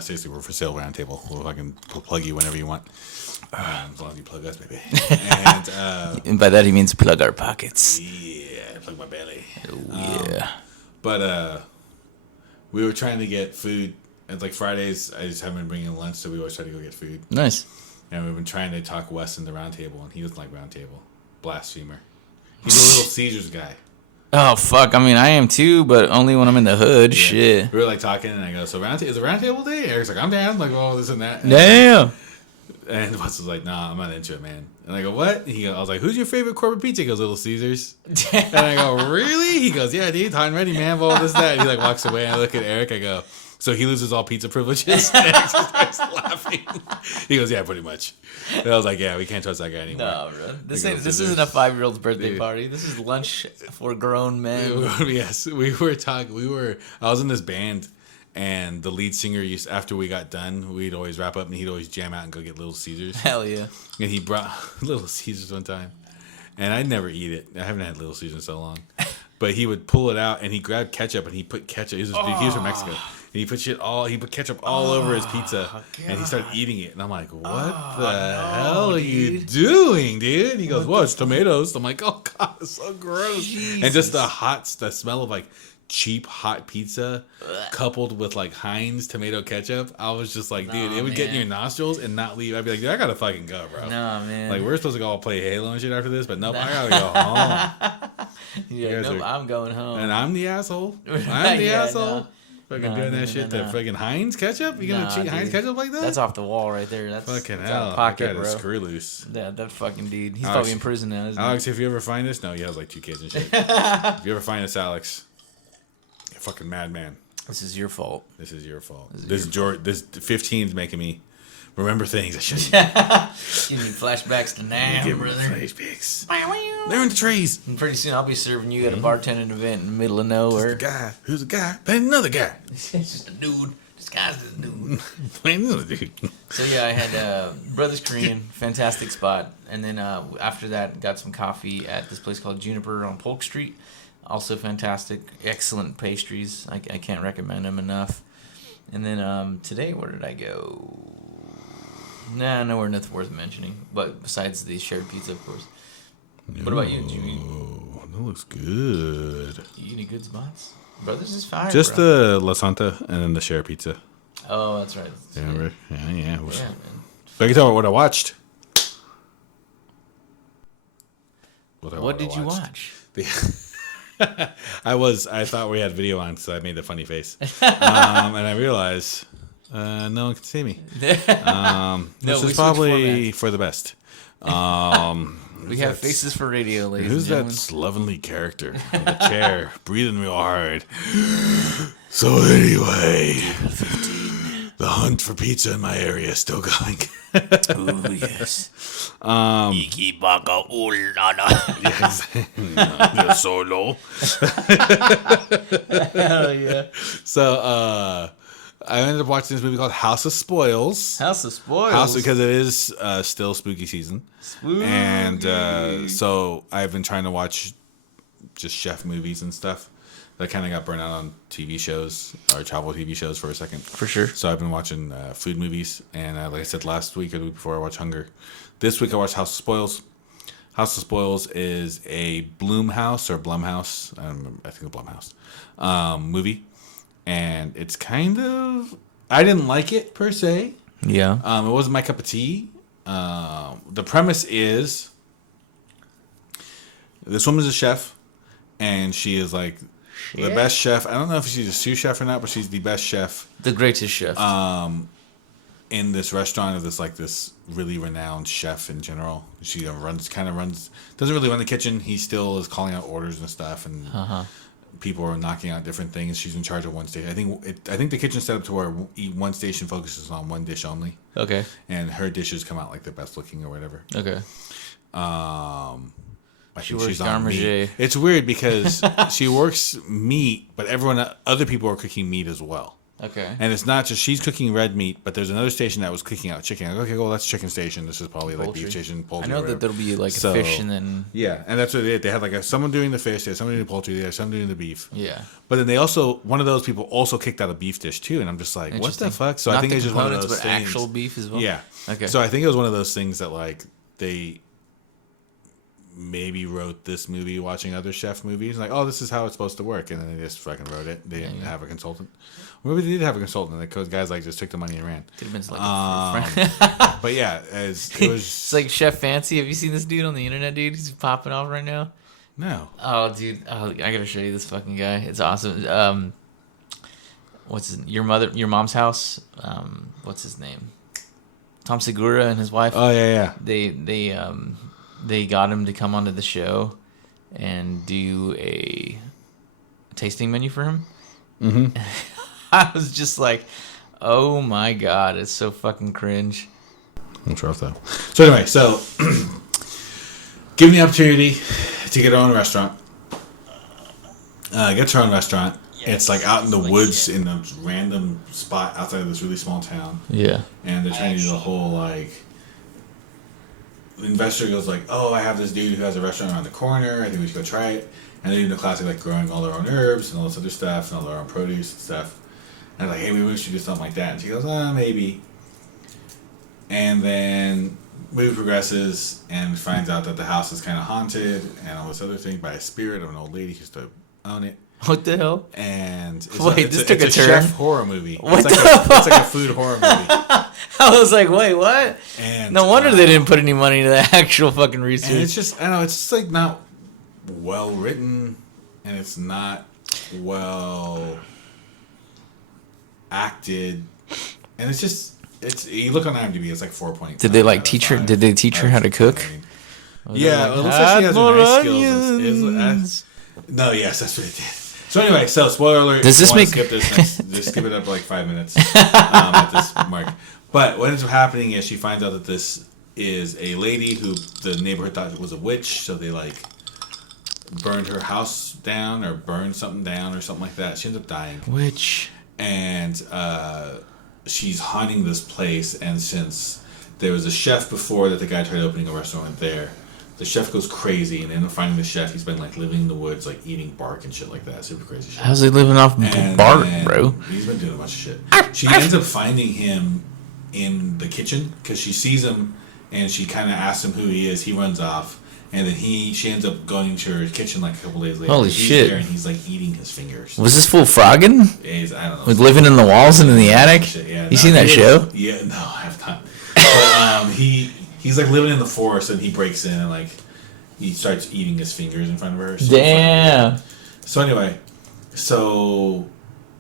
seriously, we're for sale, Round Table. We'll fucking plug you whenever you want. As long as you plug us, baby. And by that he means plug our pockets. Yeah, plug my belly. Oh, yeah. But we were trying to get food. It's like Fridays, I just haven't been bringing lunch, so we always try to go get food. Nice. And we've been trying to talk Wes into Round Table, and he doesn't like Round Table. Blasphemer. He's a Little Caesars guy. Oh, fuck. I mean, I am too, but only when I'm in the hood. Yeah. Shit. We were like talking, and I go, so is it Round Table day? Eric's like, I'm down. I'm like, oh, this and that. And damn. And Wes was like, nah, I'm not into it, man. And I go, what? I was like, who's your favorite corporate pizza? He goes, Little Caesars. And I go, really? He goes, yeah, dude, hot and ready, man, all this, that. And he like walks away, and I look at Eric, I go, so he loses all pizza privileges? And Eric just starts laughing. He goes, yeah, pretty much. And I was like, yeah, we can't trust that guy anymore. No, bro. This isn't a 5-year-old's birthday party. This is lunch for grown men. Yes, we were talking. I was in this band, and the lead singer after we got done, we'd always wrap up, and he'd always jam out and go get Little Caesars. Hell yeah. And he brought Little Caesars one time, and I'd never eat it. I haven't had Little Caesars in so long. But he would pull it out, and he grabbed ketchup, and he put ketchup. He was from Mexico. And he put ketchup all over his pizza, God. And he started eating it. And I'm like, what the hell are you doing, dude? He goes, well, it's tomatoes. I'm like, oh, God, it's so gross. Jesus. And just the smell of, like, cheap hot pizza coupled with, like, Heinz tomato ketchup. I was just like, dude, it would get in your nostrils and not leave. I'd be like, dude, I gotta fucking go, bro. No, man. Like, we're supposed to go all play Halo and shit after this, but nope, I gotta go home. I'm going home. And I'm the asshole. I'm the asshole. No. Fucking doing that shit to fucking Heinz ketchup? You gonna cheat Heinz ketchup like that? That's off the wall right there. That's fucking hell. Out of pocket, bro. Screw loose. Yeah, that fucking dude. He's probably in prison now, isn't Alex, if you ever find this, no, he has like 2 kids and shit. If you ever find this, Alex, you're a fucking madman. This is your fault. This 15's making me remember things I shouldn't. Give me flashbacks to now, brother. Flashbacks. They're in the trees. And pretty soon I'll be serving you at a bartending event in the middle of nowhere. Who's a guy? Playing another guy. It's just a dude. Disguised as a dude. Playing another dude. So yeah, I had Brothers Korean, fantastic spot. And then after that, got some coffee at this place called Juniper on Polk Street. Also fantastic. Excellent pastries. I can't recommend them enough. And then today, where did I go? Nah, nowhere, nothing worth mentioning. But besides the shared pizza, of course. What about you? Did you eat? That looks good. You eat any good spots? Brothers is fire. Just bro. the La Santa and then the shared pizza. Oh, that's right. Yeah, man. Yeah, man. So I can tell you what I watched. What did you watch? I thought we had video on, so I made the funny face. And I realized no one can see me. This is probably for the best. We have faces for radio, ladies Who's and gentlemen. that slovenly character in the chair, breathing real hard? So anyway, the hunt for pizza in my area is still going. Oh, yes. Yes. Solo. Hell yeah. So I ended up watching this movie called House of Spoils. House of Spoils. Because it is still spooky season. Spooky. And so I've been trying to watch just chef movies and stuff. I kind of got burnt out on TV shows or travel TV shows for a second. For sure. So I've been watching food movies. And like I said last week or the week before, I watched Hunger. This week I watched House of Spoils. House of Spoils is a Blumhouse or Blumhouse. I think it's Blumhouse movie. And it's kind of... I didn't like it, per se. Yeah. It wasn't my cup of tea. The premise is... This woman's a chef. And she is like the best chef. I don't know if she's a sous chef or not, but she's the best chef. The greatest chef. In this restaurant of this really renowned chef in general. She doesn't really run the kitchen. He still is calling out orders and stuff. And... people are knocking out different things. She's in charge of one station. I think the kitchen's set up to where one station focuses on one dish only. Okay. And her dishes come out like the best looking or whatever. Okay. She works she's on meat. Garmager. It's weird because she works meat, but other people are cooking meat as well. Okay. And it's not just she's cooking red meat, but there's another station that was cooking out chicken. Like, okay, well, that's chicken station. This is probably like beef station, poultry. I know that there'll be like a fish and then... Yeah, and that's what they did. They had like someone doing the fish, they had someone doing the poultry, they had someone doing the beef. Yeah. But then one of those people also kicked out a beef dish too, and I'm just like, what the fuck? So Not I think the it's just one of components, those but things. actual beef as well? Yeah. Okay. So I think it was one of those things that like they maybe wrote this movie watching other chef movies, like, oh, this is how it's supposed to work, and then they just fucking wrote it. They didn't have a consultant. Or maybe they did have a consultant, and the guys like just took the money and ran. Could have been like But yeah, it was. It's like Chef Fancy. Have you seen this dude on the internet, dude? He's popping off right now. No. Oh, dude. Oh, I gotta show you this fucking guy. It's awesome. Your mom's house? What's his name? Tom Segura and his wife. Oh yeah. They got him to come onto the show and do a tasting menu for him. Mm-hmm. I was just like, oh my god, it's so fucking cringe. That's rough though. So anyway, given the opportunity to get her own restaurant, gets her own restaurant. Yes. It's like out in the woods in a random spot outside of this really small town. Yeah. And they're trying to do the whole like. The investor goes like, oh, I have this dude who has a restaurant around the corner. I think we should go try it. And they do the classic like growing all their own herbs and all this other stuff and all their own produce and stuff. And like, hey, we should do something like that. And she goes, maybe. And then movie progresses and finds out that the house is kind of haunted and all this other thing by a spirit of an old lady who used to own it. What the hell? And this took a turn. Chef horror movie. What it's like a food horror movie. I was like, wait, what? And no wonder they didn't put any money into the actual fucking research. And it's just, I don't know, it's just like not well written and it's not well acted. And it's just, you look on IMDb, it's like 4.9. Did they like teach her? Did they teach her how to cook? Yeah, it looks like she has her nice skills. No, yes, that's what it did. So anyway, spoiler alert. Does this make skip this? Just skip it up like 5 minutes at this mark. But what ends up happening is she finds out that this is a lady who the neighborhood thought was a witch, so they like burned her house down or burned something down or something like that. She ends up dying. Witch. And she's haunting this place, and since there was a chef before that the guy tried opening a restaurant there, the chef goes crazy and ended up finding the chef. He's been like living in the woods, like eating bark and shit like that. Super crazy shit. How's he living off bark, bro? He's been doing a bunch of shit. She ends up finding him in the kitchen because she sees him and she kind of asks him who he is. He runs off. And then she ends up going to her kitchen like a couple days later. Holy shit. There and he's like eating his fingers. Was this fool frogging? I don't know. With living in the walls and in the attic? Shit, yeah, you seen that show? Yeah, no, I have not. But he's like living in the forest and he breaks in and like he starts eating his fingers in front of her. Damn. So anyway,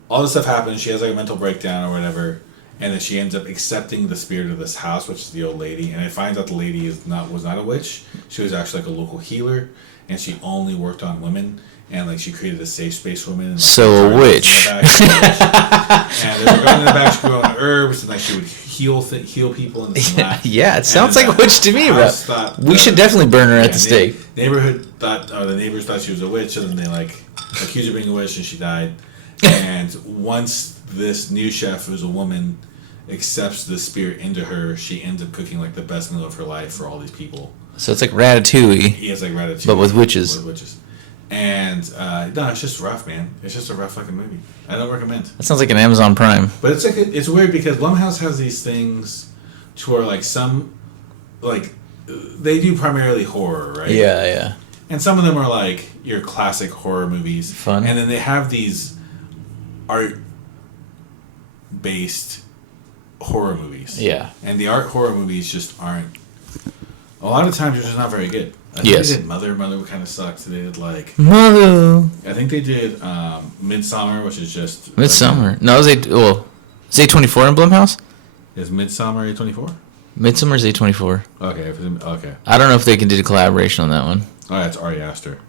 all this stuff happens. She has like a mental breakdown or whatever. And then she ends up accepting the spirit of this house, which is the old lady. And it finds out the lady was not a witch. She was actually like a local healer, and she only worked on women. And like she created a safe space for women. And, like, so a witch. And they were going in the back. She grew on herbs, and like she would heal people in the Yeah, it sounds like a witch to me, bro. We should definitely burn her at the stake. The neighbors thought she was a witch, and then they like accused her of being a witch, and she died. And once this new chef, who's a woman, accepts the spirit into her, she ends up cooking like the best meal of her life for all these people. So it's like Ratatouille. He has like Ratatouille, but with witches. And no, it's just rough, man. It's just a rough fucking movie. I don't recommend. That sounds like an Amazon Prime. But it's like it's weird because Blumhouse has these things to where like some like they do primarily horror, right? Yeah. And some of them are like your classic horror movies. Fun. And then they have these art-based horror movies. Yeah. And the art horror movies just aren't... A lot of times they're just not very good. I think Yes. they did Mother. Mother kind of sucked. They did like... Mother. I think they did Midsummer, which is just... Midsummer. No, is A24 in Blumhouse? Is Midsummer A24? Midsummer's A24. Okay. I don't know if they can do the collaboration on that one. Oh, that's Ari Aster.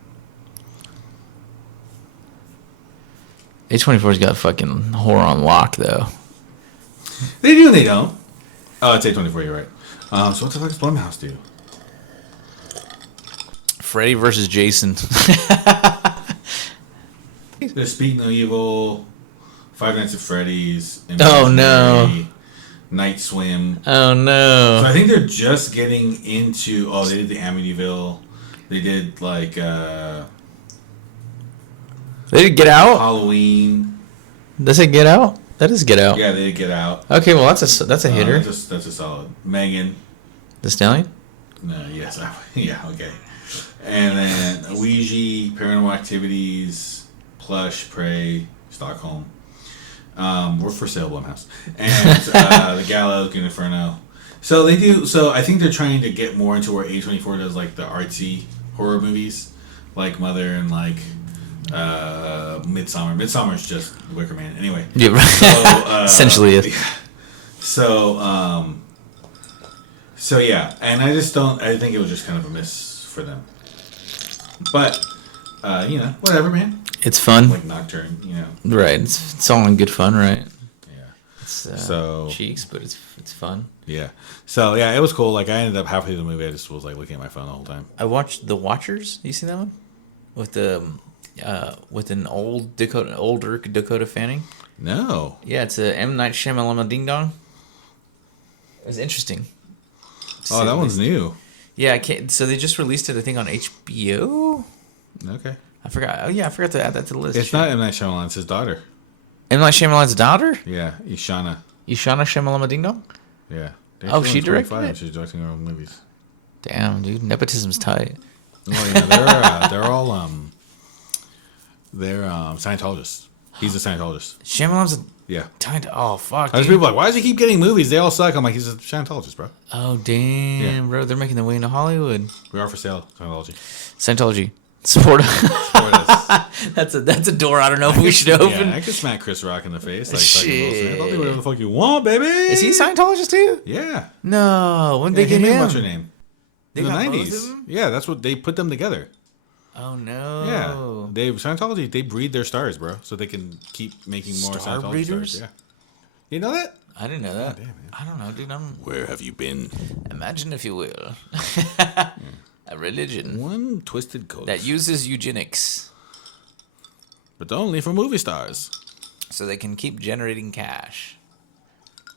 A24's got fucking horror on lock, though. They do and they don't. Oh, it's A24, you're right. So what the fuck does Blumhouse do? Freddy versus Jason. There's Speak No Evil, Five Nights at Freddy's, Oh, no. Night Swim. Oh, no. So I think they're just getting into... Oh, they did the Amityville. They did, like... They did Get Out? Halloween. Does it Get Out? That is Get Out. Yeah, they did Get Out. Okay, well, that's a hitter. That's a solid. Megan. The Stallion? No, yes. Yeah, okay. And then Ouija, Paranormal Activities, Plush, Prey, Stockholm. We're for sale, Blumhouse. And The Gallows, Green Inferno. So they do... So I think they're trying to get more into where A24 does, like, the artsy horror movies. Like Mother and, like... Midsummer. Midsummer is just Wicker Man. Anyway. Yeah, right. So, essentially is. Yeah. So yeah, and I think it was just kind of a miss for them. But whatever, man. It's fun. Like Nocturne, Right. It's all in good fun, right? Yeah. It's cheeks, but it's fun. Yeah. So yeah, it was cool. Like I ended up halfway through the movie, I just was like looking at my phone the whole time. I watched The Watchers. You seen that one? With an older Dakota Fanning. No. Yeah, it's a M. Night Shyamalan Ding Dong. It was interesting. Oh, that one's new. Yeah, so they just released it, I think, on HBO. Okay. I forgot. Oh yeah, I forgot to add that to the list. It's not M. Night Shyamalan. It's his daughter. M. Night Shyamalan's daughter? Yeah, Ishana. Ishana Shyamalan Ding Dong? Yeah. She directed it? She's directing her own movies. Damn, dude, nepotism's tight. Well, yeah, they're all Scientologists. He's a Scientologist. Shyamalan's Yeah. Oh fuck. There's people like, why does he keep getting movies? They all suck. I'm like, he's a Scientologist, bro. Oh damn, bro, they're making their way into Hollywood. We are for sale, Scientology. Scientology. Support us. That's a door I don't know if we should open. Yeah, I could smack Chris Rock in the face. Like, shit. I'll do whatever the fuck you want, baby. Is he a Scientologist too? Yeah. No. When did they get him? What's her name? They In the got both 90s. of them? Yeah, that's what they put them together. Oh no. Yeah. Scientology, they breed their stars, bro, so they can keep making more Star Scientology breeders? stars. Yeah. You know that? I didn't know that. Oh, damn, man. I don't know, dude. Where have you been? Imagine, if you will, a religion One twisted coat. that uses eugenics But only for movie stars. so they can keep generating cash.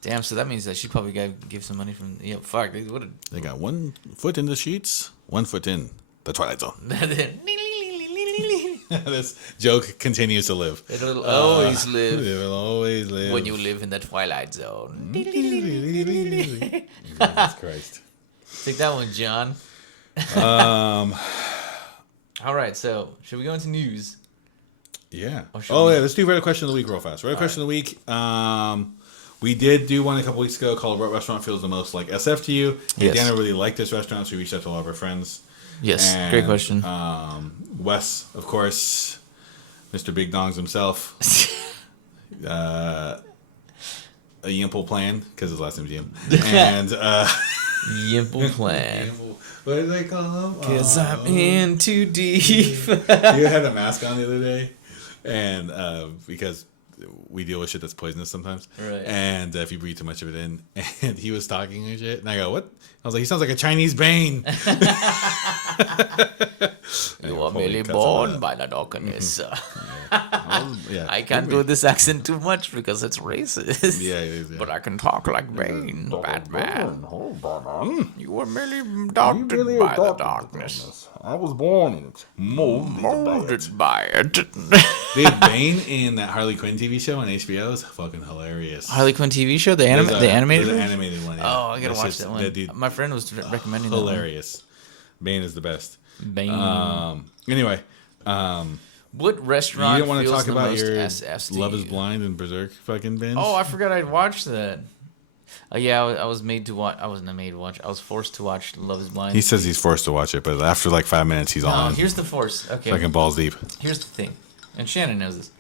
Damn, so that means that she probably give some money from... Yeah, fuck, dude, what a... They got 1 foot in the sheets, 1 foot in the Twilight Zone. This joke continues to live. It'll always live It will always live. when you live in the Twilight Zone. Jesus Christ. Take that one, John. All right, so should we go into news? Yeah. should Oh, we- yeah. Let's do Reddit question of the week real fast. Reddit question of the week. We did do one a couple weeks ago called "What Restaurant Feels the Most Like SF to You?" Yes. Dana really liked this restaurant, so we reached out to a lot of our friends. Yes, And, great question. Wes, of course, Mr. Big Dongs himself. A Yimple Plan, because his last name's Yim. And Yimple Plan. what did they call him? Cause I'm in too deep. You had a mask on the other day, and because we deal with shit that's poisonous sometimes, Right. and if you breathe too much of it in, and he was talking and shit, and I go, "What?" I was like, "He sounds like a Chinese Bane." You were merely born by the darkness. Yeah, I can't do this accent too much because it's racist. Yeah, it is, yeah. But I can talk like Bane, Batman. You were merely adopted by the darkness. I was born in it. Molded by it. Dude, Bane in that Harley Quinn TV show on HBO is fucking hilarious. Harley Quinn TV show, the There's animated there's one? an animated one. Yeah. Oh, I gotta That's watch just- that one. dude, My friend was recommending that hilarious. Bane is the best. one. Bane. Anyway, What restaurant you don't want to feels talk the about most your SF to Love you? Is Blind and Berserk fucking binge? Oh, I forgot I'd watched that. Yeah, I was made to watch. I wasn't made to watch. I was forced to watch Love Is Blind. He says he's forced to watch it, but after like 5 minutes, he's No, on. here's the force. Okay, Fucking balls deep. here's the thing, and Shannon knows this.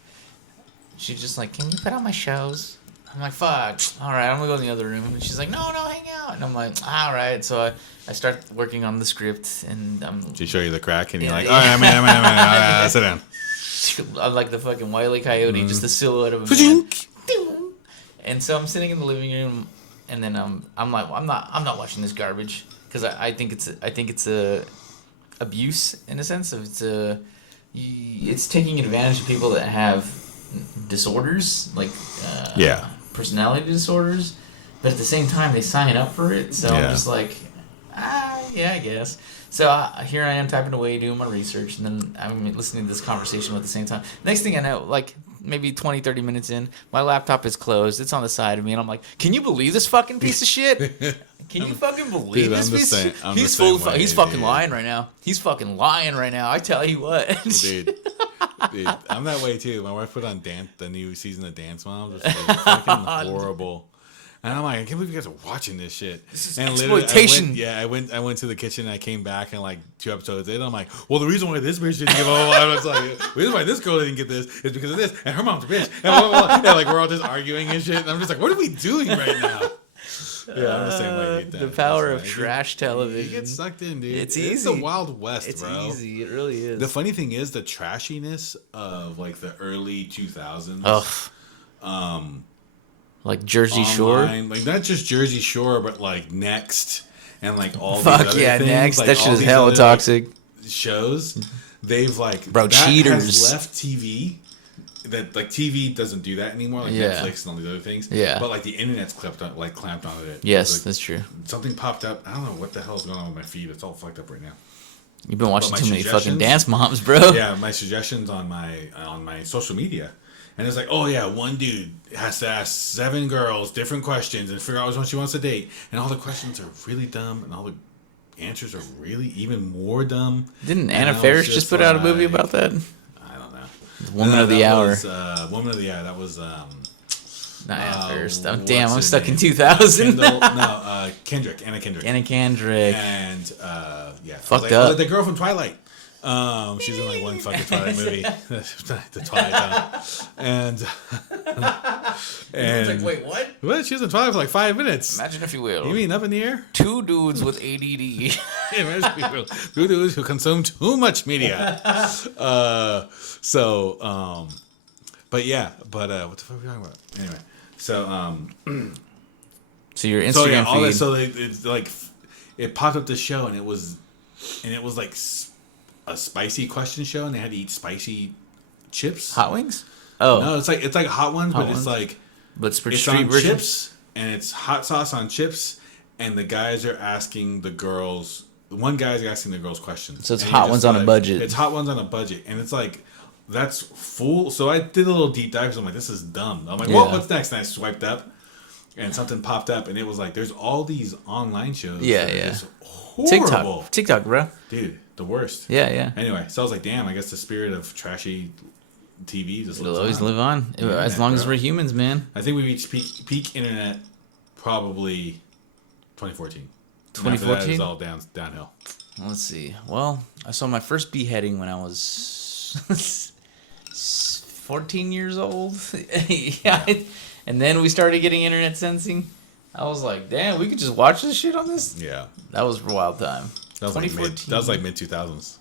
She's just like, "Can you put on my shows?" I'm like, "Fuck, all right, I'm gonna go in the other room." And she's like, "No, hang out." And I'm like, "All right." So I start working on the script, and She show you the crack, and you're Yeah, like, yeah. all right, I'm in. All right, sit down. I'm like the fucking Wile E. Coyote, just the silhouette of a man. Fa-chink. And so I'm sitting in the living room, and then I'm like, I'm not watching this garbage because I think it's a abuse in a sense of it's taking advantage of people that have disorders like personality disorders, but at the same time they sign up for it. So I'm just like, yeah, I guess. So here I am typing away, doing my research, and then I'm listening to this conversation at the same time. Next thing I know, like maybe 20, 30 minutes in, my laptop is closed. It's on the side of me, and I'm like, can you believe this fucking piece of shit? Can you fucking believe Dude, this I'm the piece of same- shit? I'm the He's same full. way, He's fucking dude. lying right now. He's fucking lying right now. I tell you what. Dude, I'm that way too. My wife put on the new season of Dance Moms. It's fucking horrible. And I'm like, I can't believe you guys are watching this shit. This is and literally, exploitation. I went to the kitchen and I came back and like 2 episodes in, I'm like, well, the reason why this bitch didn't get I was like, the reason why this girl didn't get this is because of this, and her mom's a bitch. And blah, blah, blah. And like we're all just arguing and shit. And I'm just like, what are we doing right now? Yeah, I'm the same way. Dude. The power of Like, trash you television. get sucked in, dude. It's the easy. Wild West, It's bro. easy. It really is. The funny thing is the trashiness of like the early 2000s. Ugh. Like Jersey Shore. Online, like not just Jersey Shore, but like Next and like all. Fuck these other yeah, things, Next. like, That all shit is these hella other, toxic. Like, shows. They've like Bro, that cheaters. has left TV. That like TV doesn't do that anymore. Like Yeah. Netflix and all these other things. Yeah. But like the internet's clamped on it. Yes, Like, that's true. something popped up. I don't know what the hell's going on with my feed. It's all fucked up right now. You've been watching my too many fucking suggestions? dance moms, bro. Yeah, my suggestions on my social media, and it's like, oh yeah, one dude has to ask 7 girls different questions and figure out which one she wants to date, and all the questions are really dumb, and all the answers are really even more dumb. Didn't And Anna I was Faris just put out a movie like, about that? I don't know. Woman of the Hour. Woman of the Hour. That was Not Anna Faris. what's Damn, I'm her stuck in name? 2000. Anna Kendrick. Anna Kendrick. And yeah, Fucked like, up. the girl from Twilight. She's in like one fucking Twilight movie, the Twilight Zone, It's like, wait, what? What? She was in Twilight for like 5 minutes. Imagine if you will. You mean up in the air? 2 dudes with ADD. Two dudes who consume too much media. But yeah, what the fuck are we talking about? Anyway, So your Instagram all that, feed. it's like it popped up this show, and it was like a spicy question show, and they had to eat spicy chips. Hot wings? Oh. No, it's like hot ones, but ones? it's like But it's it's street on version? chips, and it's hot sauce on chips, and the guys are asking the girls. One guy's asking the girls questions. So it's and hot you're ones just on a budget. It's hot ones on a budget, and it's like that's full. So I did a little deep dive. So I'm like, this is dumb. I'm like, well, what's next? And I swiped up, and something popped up, and it was like, there's all these online shows. Yeah, that are yeah. just horrible. TikTok, bro. Dude, the worst. Yeah, yeah. Anyway, so I was like, damn. I guess the spirit of trashy TV just It'll lives always on. live on. Yeah, as long as bro. we're humans, man. I think we reached peak internet probably 2014. 2014? It's all downhill. Let's see. Well, I saw my first beheading when I was 14 years old. Yeah. And then we started getting internet sensing. I was like, damn, we could just watch this shit on this? Yeah. That was a wild time. That was like mid 2000s.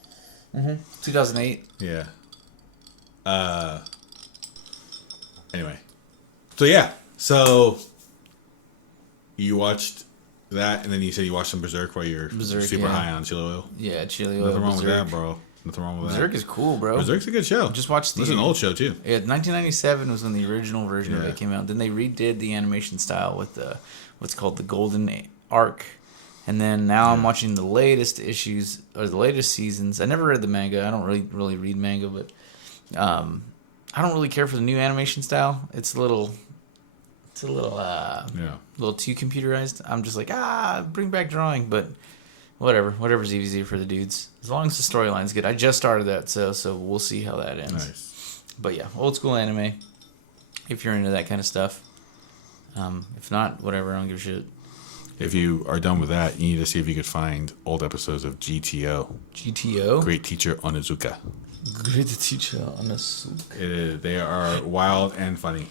2008. Yeah. Anyway. So yeah. So you watched that, and then you said you watched some Berserk while you're super high on chili oil. Yeah, chili oil. Nothing wrong Berserk. with that, bro. Nothing wrong with that. Berserk is cool, bro. Berserk's a good show. Just watched the. It's an old show too. Yeah, 1997 was when the original version of Yeah. it came out. Then they redid the animation style with the what's called the Golden Arc, and then now I'm watching the latest issues or the latest seasons. I never read the manga. I don't really read manga, but I don't really care for the new animation style. It's a little too computerized. I'm just like, bring back drawing, but whatever's easier for the dudes. As long as the storyline's good. I just started that, so we'll see how that ends. Nice. But yeah, old school anime. If you're into that kind of stuff. If not, whatever. I don't give a shit. If you are done with that, you need to see if you could find old episodes of GTO. GTO. Great Teacher Onizuka. Great teacher on a soup. They are wild and funny.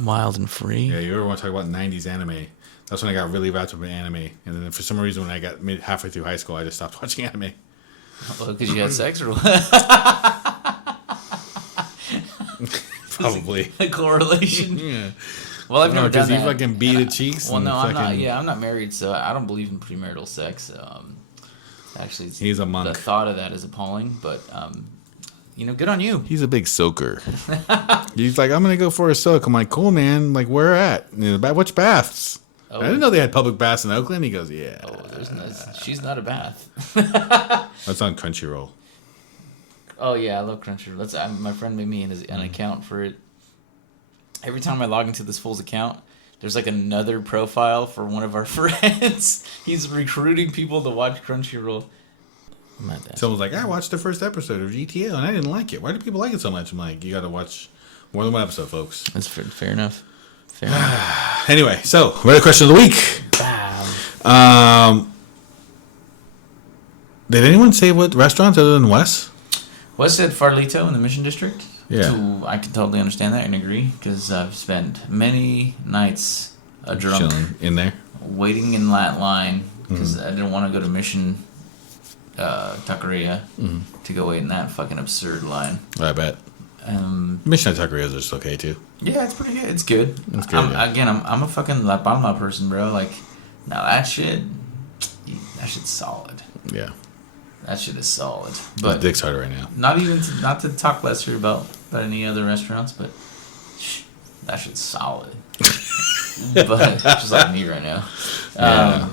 Wild and free. Yeah, you ever want to talk about 90s anime? That's when I got really wrapped up in anime. And then for some reason, when I got halfway through high school, I just stopped watching anime. Well, because you had sex or what? Probably. A correlation. Yeah. Well, I've never done that. Because you fucking beat the cheeks. Well, and no, I'm not. fucking- Yeah, I'm not married, so I don't believe in premarital sex. Actually, He's a monk. The thought of that is appalling, but good on you. He's a big soaker. He's like, I'm going to go for a soak. I'm like, cool, man. Like, where at? Which baths? Oh. I didn't know they had public baths in Oakland. He goes, yeah. Oh, she's not a bath. That's on Crunchyroll. Oh yeah, I love Crunchyroll. My friend made me an account for it. Every time I log into this fool's account, there's like another profile for one of our friends. He's recruiting people to watch Crunchyroll. Someone's like, I watched the first episode of GTO and I didn't like it. Why do people like it so much? I'm like, you got to watch more than one episode, folks. That's fair enough. Fair enough. Anyway, so we're at question of the week. Did anyone say what restaurants other than Wes? Wes said Farlito in the Mission District. Yeah. So I can totally understand that and agree because I've spent many nights drunk Chilling in there. waiting in that line because I didn't want to go to Mission Taqueria to go wait in that fucking absurd line. I bet. Mission Taqueria is just okay too. Yeah, it's pretty good. It's good. It's good, yeah. Again, I'm a fucking La Palma person, bro. Like, now that shit's solid. Yeah. That shit is solid. But But dick's hard right now. not to talk lesser about any other restaurants, but that shit's solid. But just like me right now. Yeah.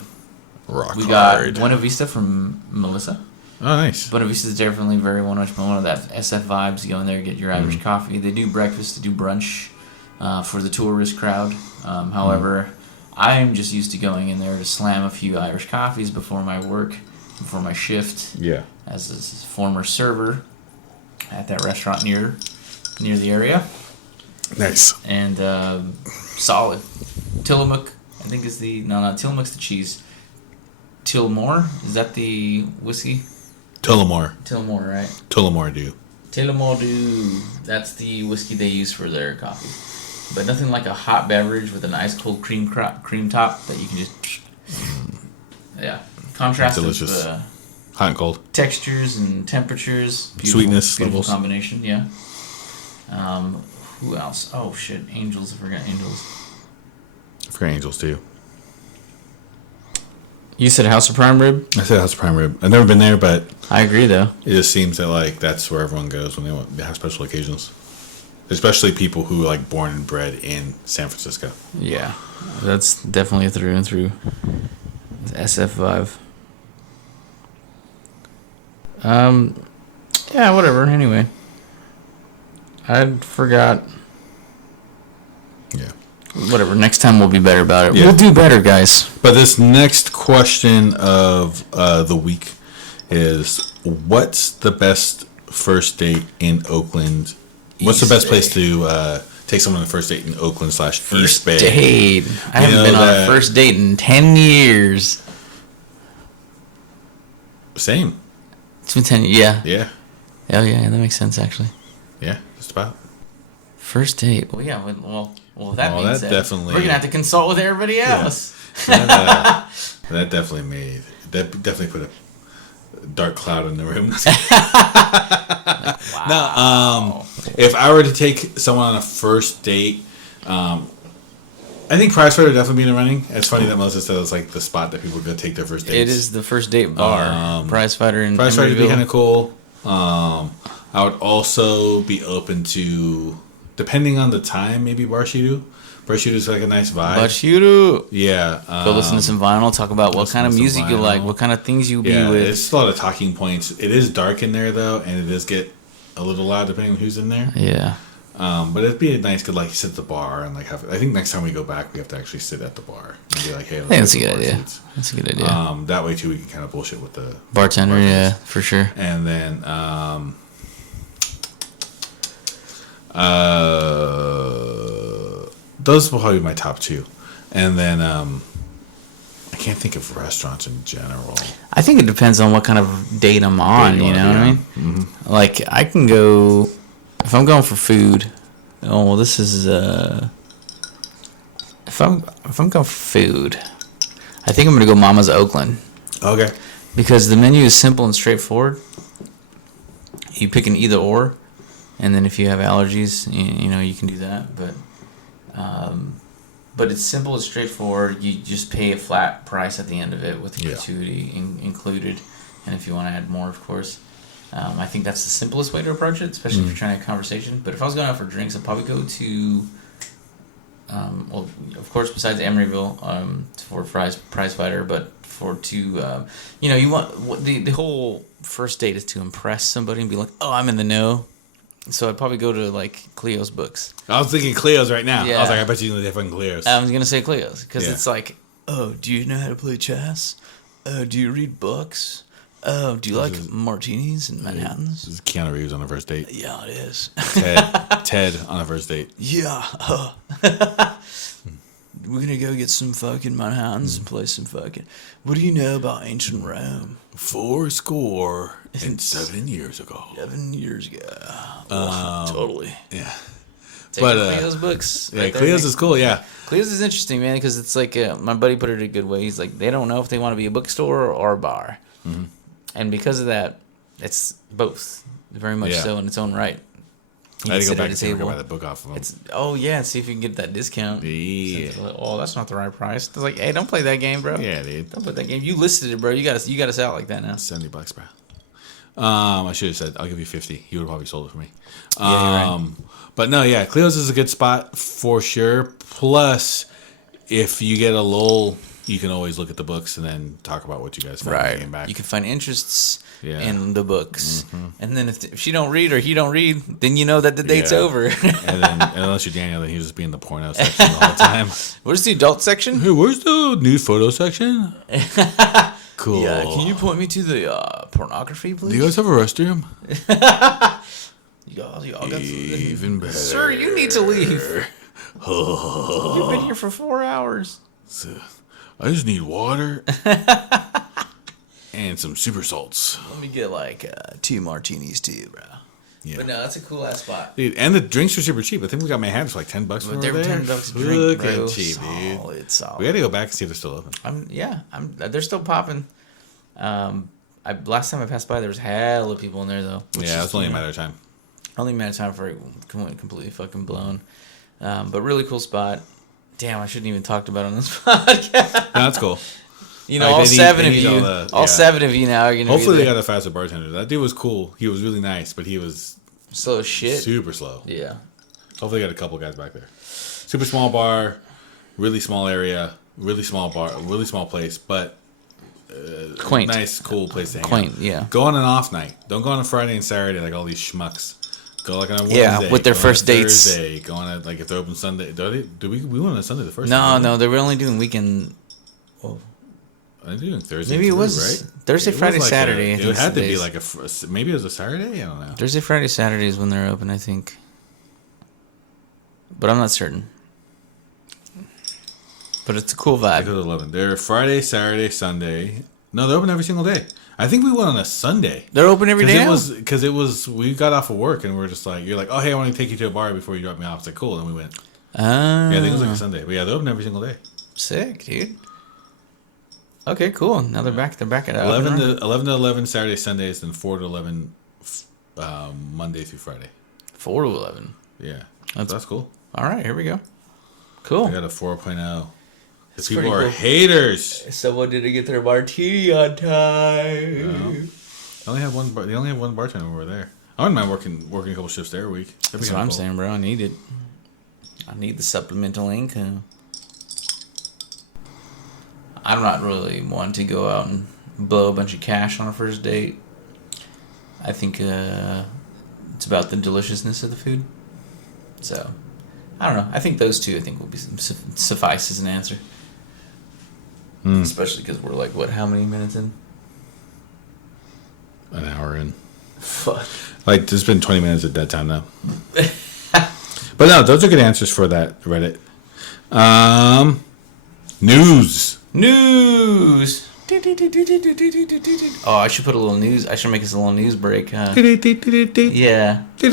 Rock We hard. got Buena Vista from Melissa. Oh, nice. Buena Vista is definitely very one of that SF vibes. You go in there, get your Irish coffee. They do breakfast, they do brunch for the tourist crowd. However, I'm just used to going in there to slam a few Irish coffees before my work, before my shift. Yeah. As a former server at that restaurant near the area. Nice. And solid. Tillamook, I think is not Tillamook's the cheese. Tullamore, is that the whiskey? Tullamore. Tullamore, right? Tullamore do. Tullamore, that's the whiskey they use for their coffee. But nothing like a hot beverage with a nice cold cream top that you can just... Yeah. Contrast delicious. of Hot and cold. textures and temperatures. Sweetness beautiful levels. Combination, yeah. Who else? Oh, shit. Angels. I forgot Angels. I forgot Angels, too. You said House of Prime Rib? I said House of Prime Rib. I've never been there, but I agree, though. it just seems that like that's where everyone goes when they have special occasions. Especially people who are like born and bred in San Francisco. Yeah. That's definitely a through and through. SF vibe. Yeah, whatever. Anyway. I forgot. Yeah. Whatever. Next time we'll be better about it. Yeah. We'll do better, guys. But this next question of the week is, what's the best first date in Oakland? What's the best place to take someone on a first date in Oakland / East Bay? Date. I haven't been on a first date in 10 years. Same. It's been 10 years. Yeah. Yeah. Oh, yeah. That makes sense, actually. Yeah, just about. First date. Well, yeah. Well, that Well, means that that definitely- we're going to have to consult with everybody else. That definitely put a dark cloud in the room. Wow. If I were to take someone on a first date, I think Prize Fighter would definitely be in the running. It's funny that Melissa said it's like the spot that people go take their first dates. It is the first date bar. Prize Fighter in Prize Fighter would be Emeryville. kind of cool. I would also be open to, depending on the time, maybe Barshidu. Barshidu is like a nice vibe. Barshidu. Yeah. Go listen to some vinyl. Talk about what kind of listen to music some you like. vinyl. What kind of things you be Yeah, with. it's a lot of talking points. It is dark in there though, and it does get a little loud depending on who's in there. Yeah. But it'd be nice to like sit at the bar and like have. I think next time we go back, we have to actually sit at the bar and be like, "Hey, I think that's a get good the bar idea. seats." That's a good idea. That way too, we can kind of bullshit with the Bartender, bartenders. yeah, for sure. And then, those will probably be my top two. And then, I can't think of restaurants in general. I think it depends on what kind of date I'm on. Date you You know are, what I yeah. mean? Mm-hmm. Like I can go if I'm going for food. Oh, well, this is if I'm going for food, I think I'm gonna go Mama's Oakland Okay. because the menu is simple and straightforward. You pick an either or, and then if you have allergies, you know you can do that. But it's simple and straightforward. You just pay a flat price at the end of it with the gratuity included, and if you want to add more, of course. I think that's the simplest way to approach it, especially if you're trying to have a conversation. But if I was going out for drinks, I'd probably go to, well, of course, besides Emeryville for prize fighter, but you know, you want the whole first date is to impress somebody and be like, oh, I'm in the know. So I'd probably go to like Cleo's books. I was thinking Cleo's right now. I Yeah. was like, I bet you know they're fucking Cleo's. I was gonna say Cleo's because Yeah. it's like, oh, do you know how to play chess? Oh, do you read books? Oh, do you like martinis and Manhattans? This is Keanu Reeves on a first date. Yeah, it is. Ted on a first date. Yeah. We're gonna go get some fucking Manhattans and play some fucking. What do you know about ancient Rome? 7 years ago. 7 years ago. Totally. Yeah. Take Cleo's books. Yeah, right there, Cleo's Nick. is cool, yeah. Cleo's is interesting, man, because it's like my buddy put it a good way. He's like, they don't know if they want to be a bookstore or a bar, and because of that, it's both very much Yeah. so in its own right. You I had can to go sit back at and a see if I could table. buy that book off of him. It's see if you can get that discount. Yeah. Oh, that's not the right price. It's like, hey, don't play that game, bro. Yeah, dude. Don't play that game. You listed it, bro. You got us out like that now. $70, bro. I should have said I'll give you 50. He would have probably sold it for me. Yeah, you're right. But no, yeah, Cleo's is a good spot for sure. Plus, if you get a lull, you can always look at the books and then talk about what you guys found when you came back. You can find interests Yeah. in the books, and then if she don't read or he don't read, then you know that the date's Yeah. over. And then unless you're Daniel, then he'll just be in the porno section the whole time. Where's the adult section? Hey, where's the nude photo section? Cool. Yeah, can you point me to the pornography, please? Do you guys have a restroom? Y'all got Even better. Sir, you need to leave. You've been here for 4 hours. I just need water and some super salts. Let me get like 2 martinis too, bro. Yeah. But no, that's a cool ass spot. Dude, and the drinks were super cheap. I think we got Manhattan for like $10 for But they were there. $10 a drink, bro. Cheap, Solid, dude. solid. We got to go back and see if they're still open. They're still popping. Last time I passed by, there was hella people in there though. Yeah, it's only a matter of time. Only a matter of time for it went completely fucking blown. But really cool spot. Damn, I shouldn't even talked about it on this podcast. No, that's cool. You know, all seven of you now are gonna. Hopefully, be they got a faster bartender. That dude was cool. He was really nice, but he was slow as shit. Super slow. Yeah. Hopefully, they got a couple guys back there. Super small bar, really small area, really small bar, really small place, but quaint, nice, cool place to hang quaint, out. yeah. Go on an off night. Don't go on a Friday and Saturday like all these schmucks. Go like on a Wednesday. Yeah, with their first dates. Thursday. Go on like if they're open Sunday. We went on a Sunday the first No, time. no, they were only doing weekend. Are they doing Thursday? Maybe it was right? Thursday, Friday, Saturday. It had to be like maybe it was a Saturday. I don't know. Thursday, Friday, Saturday is when they're open, I think. But I'm not certain. But it's a cool vibe. 11. They're Friday, Saturday, Sunday. No, they're open every single day. I think we went on a Sunday. They're open every day. Because it was we got off of work and we are just like, you're like, oh hey, I want to take you to a bar before you drop me off. It's like cool, and we went. Yeah, I think it was like a Sunday. But yeah, they're open every single day. Sick, dude. Okay, cool. Now they're back. They're back at 11 to 11 Saturday, Sundays, then 4 to 11 Monday through Friday. 4 to 11. Yeah, that's cool. All right, here we go. Cool. I got a 4.0. That's people are cool. haters. Someone didn't get their martini on time. No. They only have one bartender over there. I wouldn't mind working a couple shifts there a week. That's what I'm saying, bro. I need it. I need the supplemental income. I'm not really one to go out and blow a bunch of cash on a first date. I think it's about the deliciousness of the food. So, I don't know. I think those two, will be suffice as an answer. Especially because we're like, what, how many minutes in? An hour in. Fuck. Like, there's been 20 minutes at that time now. But no, those are good answers for that, Reddit. News. Oh, I should put a little news. I should make us a little news break, huh? Yeah. I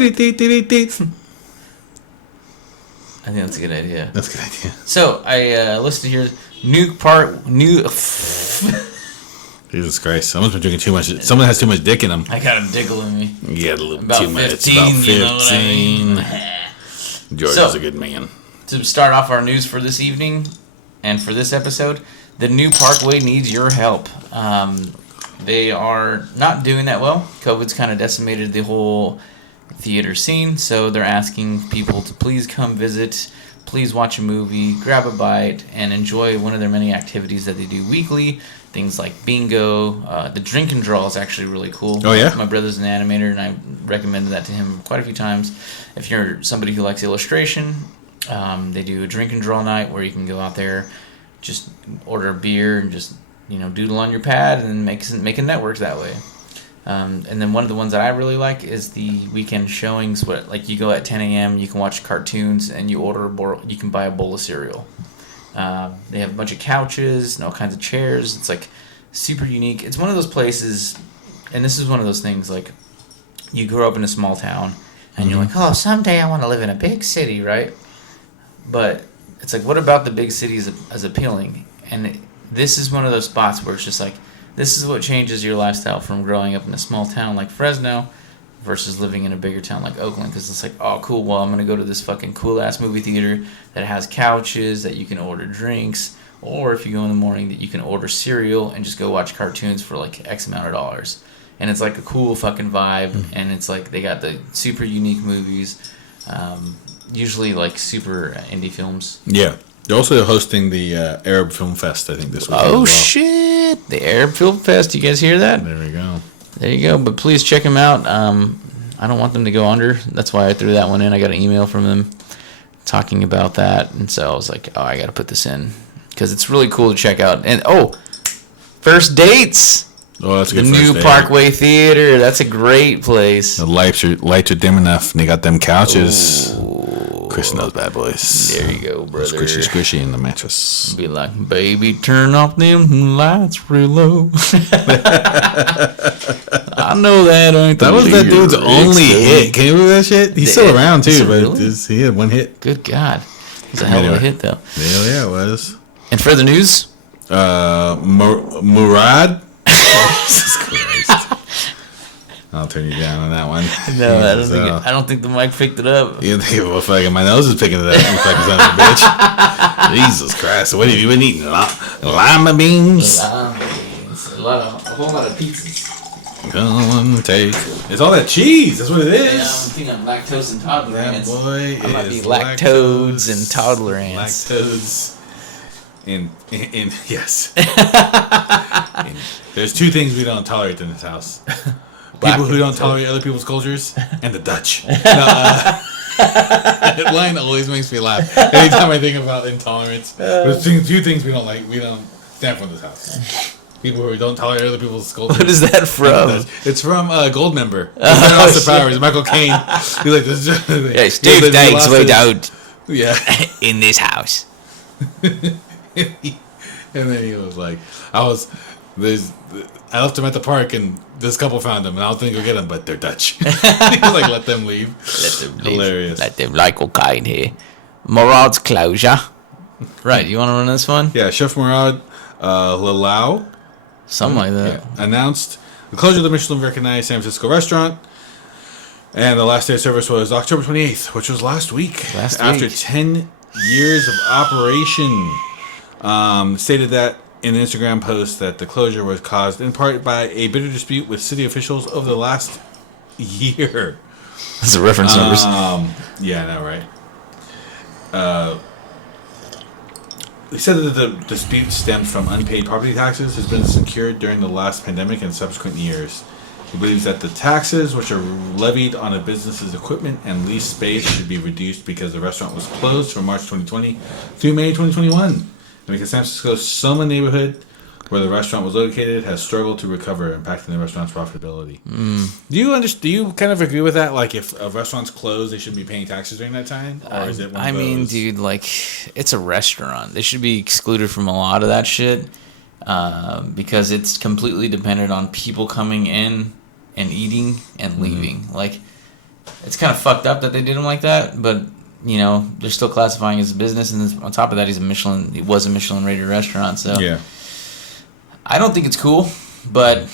think that's a good idea. That's a good idea. So, I listened to your Jesus Christ. Someone's been drinking too much. Someone has too much dick in them. I got a Dickel in me. You got a little About too much. 15, About 15. you know what I mean? George is a good man. To start off our news for this evening and for this episode, the new Parkway needs your help. They are not doing that well. COVID's kind of decimated the whole theater scene, so they're asking people to please come visit, please watch a movie, grab a bite, and enjoy one of their many activities that they do weekly. Things like bingo. The drink and draw is actually really cool. Oh, yeah? My brother's an animator, and I recommended that to him quite a few times. If you're somebody who likes illustration, they do a drink and draw night where you can go out there, just order a beer and just doodle on your pad and make a network that way. And then one of the ones that I really like is the weekend showings. Like you go at 10 a.m., you can watch cartoons, and you you can buy a bowl of cereal. They have a bunch of couches and all kinds of chairs. It's like super unique. It's one of those places, and this is one of those things like you grew up in a small town, and you're like, oh, someday I want to live in a big city, right? But it's like, what about the big cities as appealing? And this is one of those spots where it's just like, this is what changes your lifestyle from growing up in a small town like Fresno versus living in a bigger town like Oakland. Because it's like, oh, cool, well, I'm going to go to this fucking cool-ass movie theater that has couches, that you can order drinks, or if you go in the morning, that you can order cereal and just go watch cartoons for like X amount of dollars. And it's like a cool fucking vibe, and it's like they got the super unique movies, usually like super indie films. Yeah. They're also hosting the Arab Film Fest, I think, this week. Oh, shit. The Arab Film Fest. You guys hear that? There we go. There you go. But please check them out. I don't want them to go under. That's why I threw that one in. I got an email from them talking about that. And so I was like, oh, I got to put this in. Because it's really cool to check out. And, first dates. Oh, that's a good The first new date. Parkway Theater. That's a great place. The lights are dim enough, and they got them couches. Ooh. Christen those bad boys. There you go, brother. Squishy, squishy in the mattress. Be like, baby, turn off them lights real low. I know that ain't That was that dude's only hit. Can you believe that shit? He's still around too, but really? he had one hit. Good God. It was a hell of a hit, though. Hell yeah, it was. And further news? Murad? Jesus Christ. I'll turn you down on that one. No, I don't think the mic picked it up. You think, well, fucking my nose is picking it up, you fucking son of a bitch. Jesus Christ. What have you been eating? Lima beans? Lima beans. A whole lot of pizzas. Come take. It's all that cheese. That's what it is. Yeah, I think I'm lactose intolerant. That boy I might be is lactodes and tolerance. Lactose. In yes. There's two things we don't tolerate in this house. People who don't tolerate other people's cultures and the Dutch. That line always makes me laugh. Anytime I think about intolerance. There's two things we don't like. We don't stand for in this house. People who don't tolerate other people's cultures. What is that from? It's from Goldmember. Austin Powers. Michael Caine. He's like, this is yeah, Steve Dykes way out. Yeah. In this house. And then he was like, I left him at the park and this couple found him and I was going to go get him, but they're Dutch. He was like, let them leave. Hilarious. Let them like all kind here. Murad's closure. Right, you want to run this one? Yeah, Chef Murad Lalau. Something like that. Yeah, announced the closure of the Michelin recognized San Francisco restaurant. And the last day of service was October 28th, which was last week. After 10 years of operation. Stated that in an Instagram post that the closure was caused in part by a bitter dispute with city officials over the last year. That's the reference numbers. Yeah, I know, right? He said that the dispute stemmed from unpaid property taxes has been secured during the last pandemic and subsequent years. He believes that the taxes, which are levied on a business's equipment and leased space, should be reduced because the restaurant was closed from March 2020 through May 2021. And because San Francisco's Soma neighborhood, where the restaurant was located, has struggled to recover, impacting the restaurant's profitability. Do you kind of agree with that? Like, if a restaurant's closed, they shouldn't be paying taxes during that time? Or is it one of those? mean, dude, like, it's a restaurant. They should be excluded from a lot of that shit because it's completely dependent on people coming in and eating and leaving. Like, it's kind of fucked up that they did him like that, but, you know, they're still classifying it as a business, and on top of that, he was a Michelin-rated restaurant, so... Yeah. I don't think it's cool, but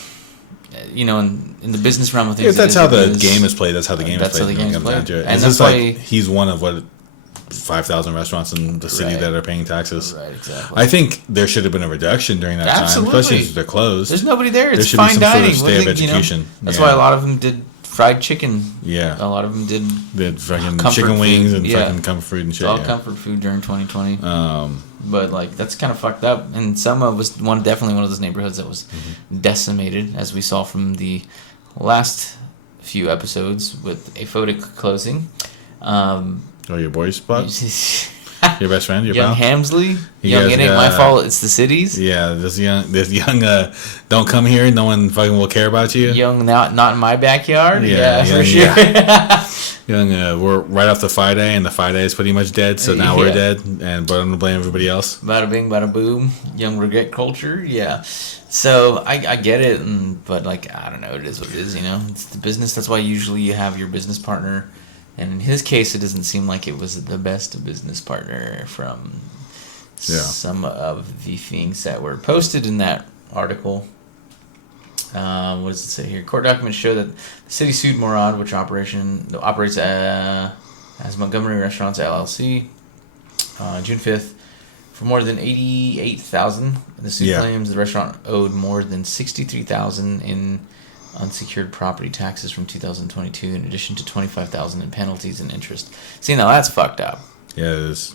you know, in the business realm of things, If that's how the game is played, that's how the game is played. That's how the game is played, and that's why he's one of 5,000 restaurants in the city that are paying taxes. Right, exactly. I think there should have been a reduction during that time, especially since they're closed. There's nobody there. It's should fine be some dining. sort of stay of education. You know, that's why a lot of them did fried chicken. Yeah. A lot of them did. They had fucking chicken wings and fucking comfort food and shit. All comfort food during 2020. But like that's kind of fucked up. And Selma was definitely one of those neighborhoods that was decimated, as we saw from the last few episodes with a photic closing. Your boy's spot? Your best friend, your young pal? Hamsley, it ain't my fault. It's the city's. Yeah, this young, don't come here. No one fucking will care about you. Young, not in my backyard. Yeah, young, for sure. Yeah. Young, we're right off the Fi Day, and the Fi Day is pretty much dead. So now we're dead, but I'm gonna blame everybody else. Bada bing, bada boom. Young regret culture. Yeah. So I get it, but like I don't know, it is what it is. You know, it's the business. That's why usually you have your business partner. And in his case, it doesn't seem like it was the best business partner from some of the things that were posted in that article. What does it say here? Court documents show that the city sued Murad, which operates as Montgomery Restaurants LLC, June 5th, for more than $88,000. The suit claims the restaurant owed more than $63,000 in unsecured property taxes from 2022, in addition to $25,000 in penalties and interest. See, now that's fucked up. Yeah, it is.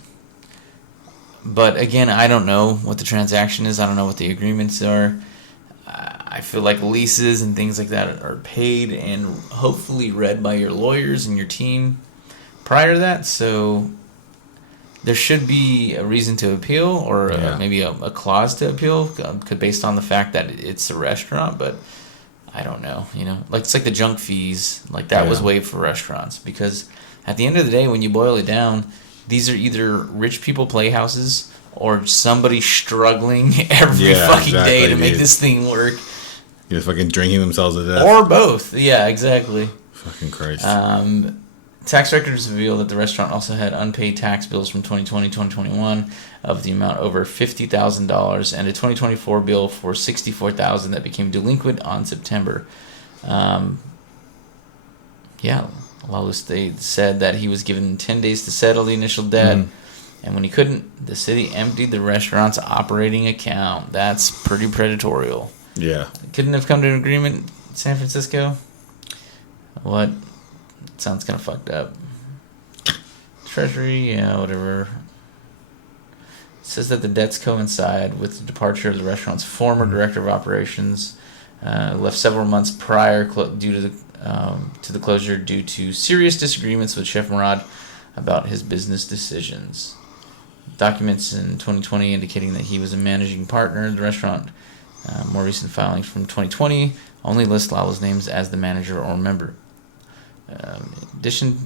But again, I don't know what the transaction is. I don't know what the agreements are. I feel like leases and things like that are paid and hopefully read by your lawyers and your team prior to that. So there should be a reason to appeal, or maybe a clause to appeal, based on the fact that it's a restaurant. But I don't know, you know, like it's like the junk fees, like that was waived for restaurants because at the end of the day, when you boil it down, these are either rich people playhouses or somebody struggling every fucking day to make this thing work. Just fucking drinking themselves to death. Or both. Yeah, exactly. Fucking Christ. Tax records reveal that the restaurant also had unpaid tax bills from 2020-2021 of the amount over $50,000 and a 2024 bill for $64,000 that became delinquent on September. Lawless said that he was given 10 days to settle the initial debt, and when he couldn't, the city emptied the restaurant's operating account. That's pretty predatorial. Yeah. Couldn't have come to an agreement, San Francisco? What? Sounds kind of fucked up. Treasury, whatever. It says that the debts coincide with the departure of the restaurant's former director of operations, left several months prior due to the closure due to serious disagreements with Chef Murad about his business decisions. Documents in 2020 indicating that he was a managing partner of the restaurant. More recent filings from 2020 only list Lala's names as the manager or member. In addition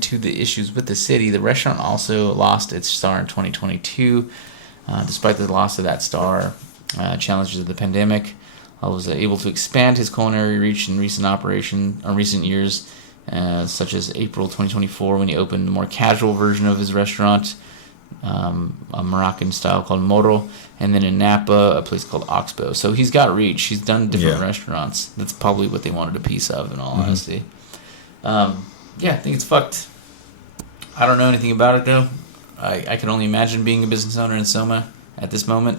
to the issues with the city, the restaurant also lost its star in 2022. Despite the loss of that star, challenges of the pandemic, Lala was able to expand his culinary reach in recent years, such as April 2024 when he opened a more casual version of his restaurant, a Moroccan style called Moro, and then in Napa, a place called Oxbow. So he's got reach. He's done different restaurants. That's probably what they wanted a piece of, in all honesty. I think it's fucked. I don't know anything about it, though. I can only imagine being a business owner in Soma at this moment.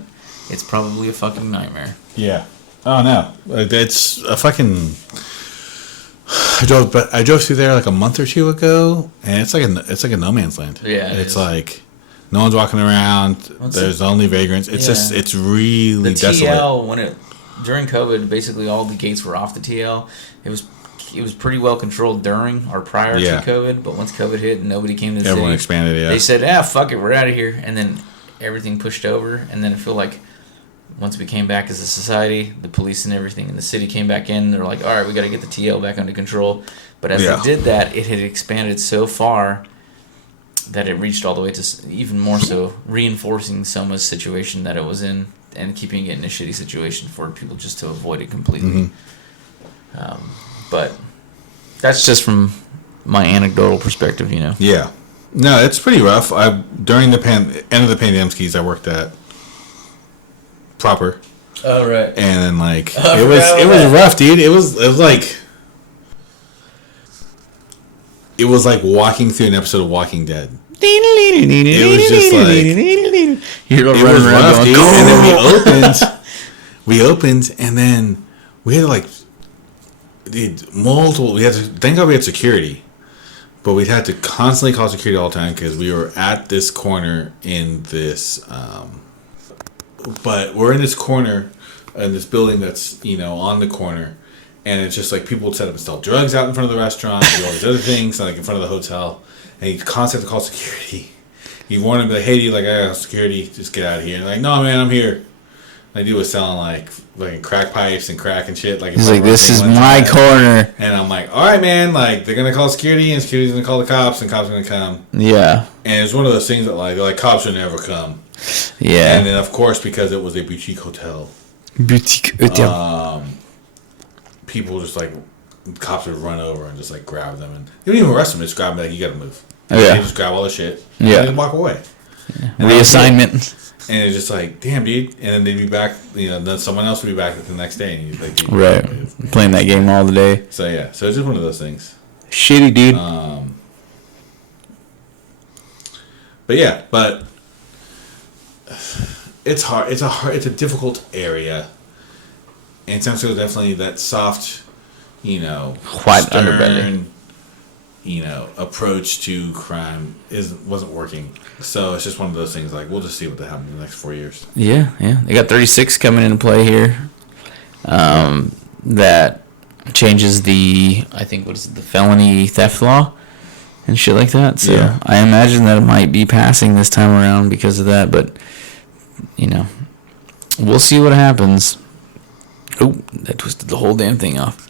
It's probably a fucking nightmare. Yeah. Oh, no. It's a fucking... I drove through there like a month or two ago, and it's like a no man's land. Yeah, it's like no one's walking around. There's only vagrants. It's just it's really the desolate. TL during COVID, basically all the gates were off the TL. It was pretty well controlled during or prior to COVID, but once COVID hit and nobody came to the everyone city, expanded. Yeah, they said, fuck it, we're out of here, and then everything pushed over, and then I feel like once we came back as a society, the police and everything in the city came back in. They're like, all right, we got to get the TL back under control. But as they did that, it had expanded so far that it reached all the way to even more so reinforcing Soma's situation that it was in and keeping it in a shitty situation for people just to avoid it completely. But that's just from my anecdotal perspective, Yeah. No, it's pretty rough. During the end of the pandemic, I worked at Proper. Oh, right. And then it was rough, dude. It was like walking through an episode of Walking Dead. It was just like You're it was rough, dude. And then we opened, and then we had thank God we had security, but we had to constantly call security all the time because we were at this corner in this. But we're in this corner in this building that's on the corner, and it's just like people would set up and sell drugs out in front of the restaurant, do all these other things like in front of the hotel, and you constantly have to call security. You warn them, like, hey, dude, like, I got security, just get out of here. And like, no, man, I'm here. And the dude was selling like crack pipes and crack and shit. He's like, this is my corner. And I'm like, all right, man, like they're gonna call security, and security's gonna call the cops, and cops are gonna come. Yeah. And it's one of those things that they're like cops will never come. Yeah. And then of course because it was a boutique hotel. People just cops would run over and just grab them, and they don't even arrest them. They just grab them, you gotta move. Oh, yeah. They just grab all the shit. And then walk away. Yeah. Reassignment. And it's just like, damn, dude. And then they'd be back, then someone else would be back the next day. And you'd right. Playing that game all the day. So, yeah. So, it's just one of those things. Shitty, dude. But it's hard. It's a difficult area. And San Francisco definitely that soft, white stern, underbelly. Approach to crime wasn't working. So it's just one of those things. We'll just see what happens in the next 4 years. Yeah. They got 36 coming into play here. That changes the felony theft law and shit like that. So I imagine that it might be passing this time around because of that. But we'll see what happens. Oh, that twisted the whole damn thing off.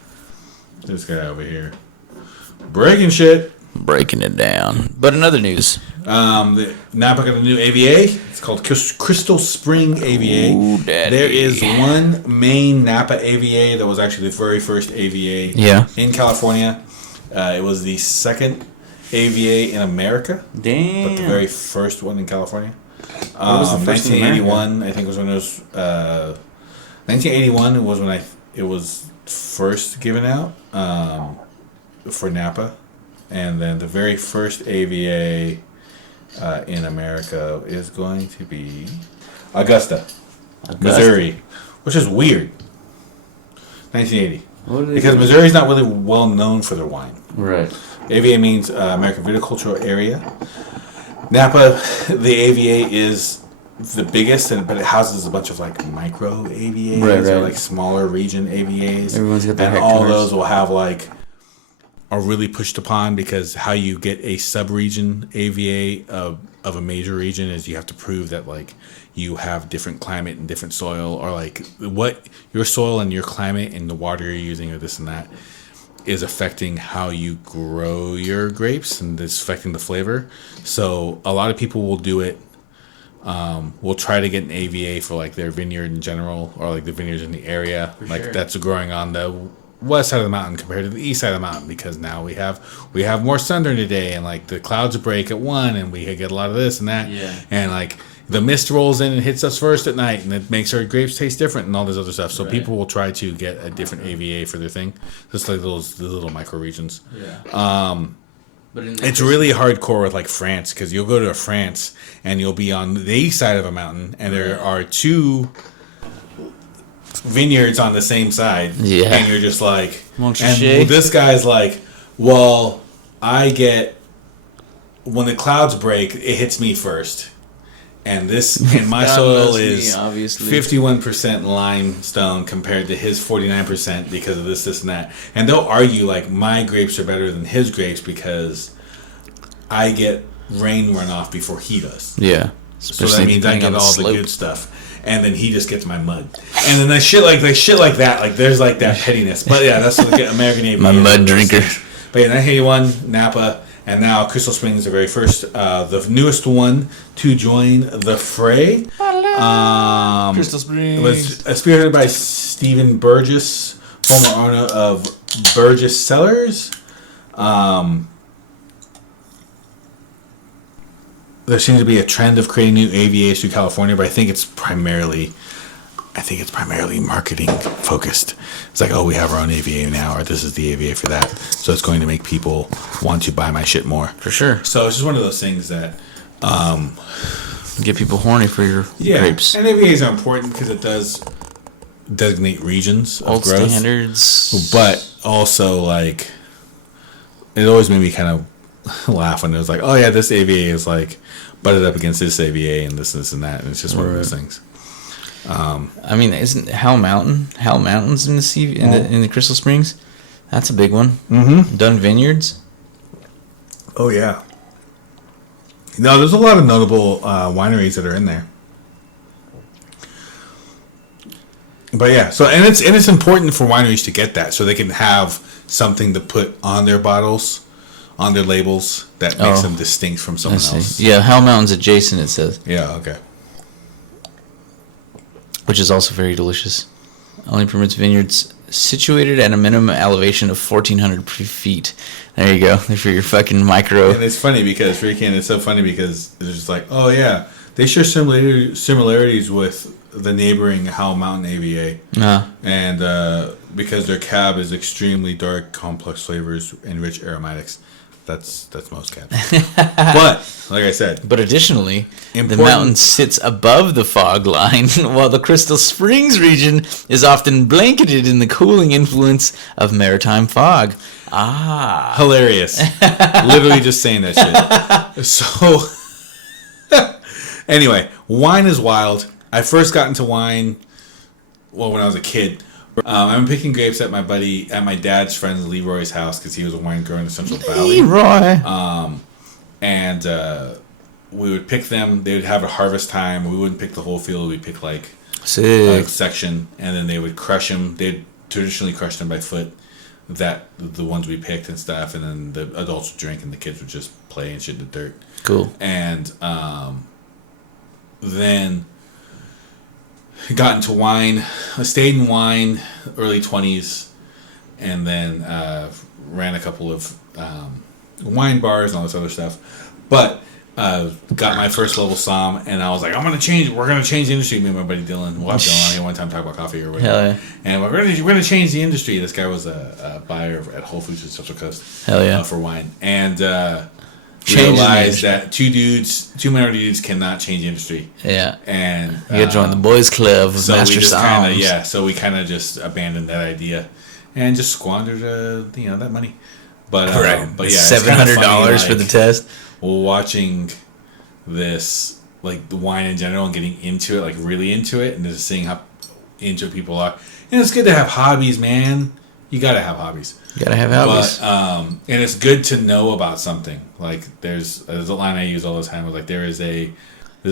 This guy over here. Breaking shit. Breaking it down. But in other news. Napa got a new AVA. It's called Crystal Spring AVA. Ooh, daddy. There is one main Napa AVA that was actually the very first AVA in California. It was the second AVA in America. Damn. But the very first one in California. What was the first 1981, I think was when it was... 1981 was when it was first given out for Napa. And then the very first AVA in America is going to be Augusta, Missouri, which is weird. 1980. Because Missouri's not really well known for their wine. Right. AVA means American Viticultural Area. Napa, the AVA is the biggest, but it houses a bunch of like micro AVAs or like smaller region AVAs. Everyone's got their and hectares. all those will have like are really pushed upon because how you get a sub-region AVA of a major region is you have to prove that like you have different climate and different soil, or like what your soil and your climate and the water you're using or this and that is affecting how you grow your grapes and it's affecting the flavor. So a lot of people will do it. We'll try to get an AVA for like their vineyard in general or like the vineyards in the area. That's growing on the west side of the mountain compared to the east side of the mountain because now we have more sun during the day and like the clouds break at 1 and we get a lot of this and that. Yeah. And like the mist rolls in and hits us first at night and it makes our grapes taste different and all this other stuff. So people will try to get a different AVA for their thing. Just like the little micro regions. Yeah. But it's really hardcore with like France because you'll go to France and you'll be on the east side of a mountain and there are 2 vineyards on the same side. Yeah. And you're just like, Won't you and shake? this guy's like, well, I get when the clouds break, it hits me first. And my God soil knows me, is obviously. 51% limestone compared to his 49% because of this and that. And they'll argue like my grapes are better than his grapes because I get rain runoff before he does. Yeah. So that means I get all the good stuff. And then he just gets my mud. And then shit like that, like there's like that pettiness. But yeah, that's like American AVA. My mud drinker. But yeah, 1981, Napa, and now Crystal Springs, the very first, the newest one to join the fray. Crystal Springs. It was spearheaded by Stephen Burgess, former owner of Burgess Cellars. There seems to be a trend of creating new AVAs through California, but I think it's primarily marketing focused. It's like, oh, we have our own AVA now, or this is the AVA for that. So it's going to make people want to buy my shit more. For sure. So it's just one of those things that get people horny for your grapes. And AVAs are important because it does designate regions of Old growth. standards. But also, like, it always made me kind of laugh when it was like, oh yeah, this AVA is like butted up against this AVA and this and that, and it's just one of those things. I mean, isn't Howell Mountains in the Crystal Springs? That's a big one. Mm-hmm. Dunn Vineyards. Oh yeah. No, there's a lot of notable wineries that are in there. But yeah, so and it's important for wineries to get that so they can have something to put on their bottles, on their labels that makes them distinct from someone else. Yeah, Howell Mountains adjacent, it says. Yeah, okay. Which is also very delicious. Only permits vineyards situated at a minimum elevation of 1,400 feet. There you go. For your fucking micro. And it's funny because it's so funny because it's just like, oh yeah, they share similarities with the neighboring Howell Mountain AVA. And because their cab is extremely dark, complex flavors and rich aromatics. That's most cabs. But like I said, additionally, the mountain sits above the fog line, while the Crystal Springs region is often blanketed in the cooling influence of maritime fog. Hilarious. Literally just saying that shit. So anyway, wine is wild. I first got into wine when I was a kid. I'm picking grapes at my dad's friend Leroy's house because he was a wine grower in the Central Valley. Leroy. And we would pick them. They would have a harvest time. We wouldn't pick the whole field. We'd pick like a section, and then they would crush them. They'd traditionally crush them by foot. that the ones we picked and stuff, and then the adults would drink and the kids would just play and shit in the dirt. Cool. And then got into wine. I stayed in wine early 20s, and then ran a couple of wine bars and all this other stuff. But got my first level somm, and I was like, we're gonna change the industry. Me and my buddy Dylan, we'll have Dylan on here one time talk about coffee or whatever. Hell yeah. And we're gonna change the industry. This guy was a buyer at Whole Foods in Central Coast. Hell yeah. For wine. And realized that two minority dudes cannot change the industry. Yeah. And you gotta join the boys club of Master Somms. So we kind of just abandoned that idea and just squandered that money. But but yeah, $700 for the test. Watching this, like the wine in general, and getting into it, like really into it, and just seeing how into it people are. And it's good to have hobbies, man. You gotta have hobbies. You gotta have hobbies. But, and it's good to know about something. Like there's a line I use all the time. Like there's a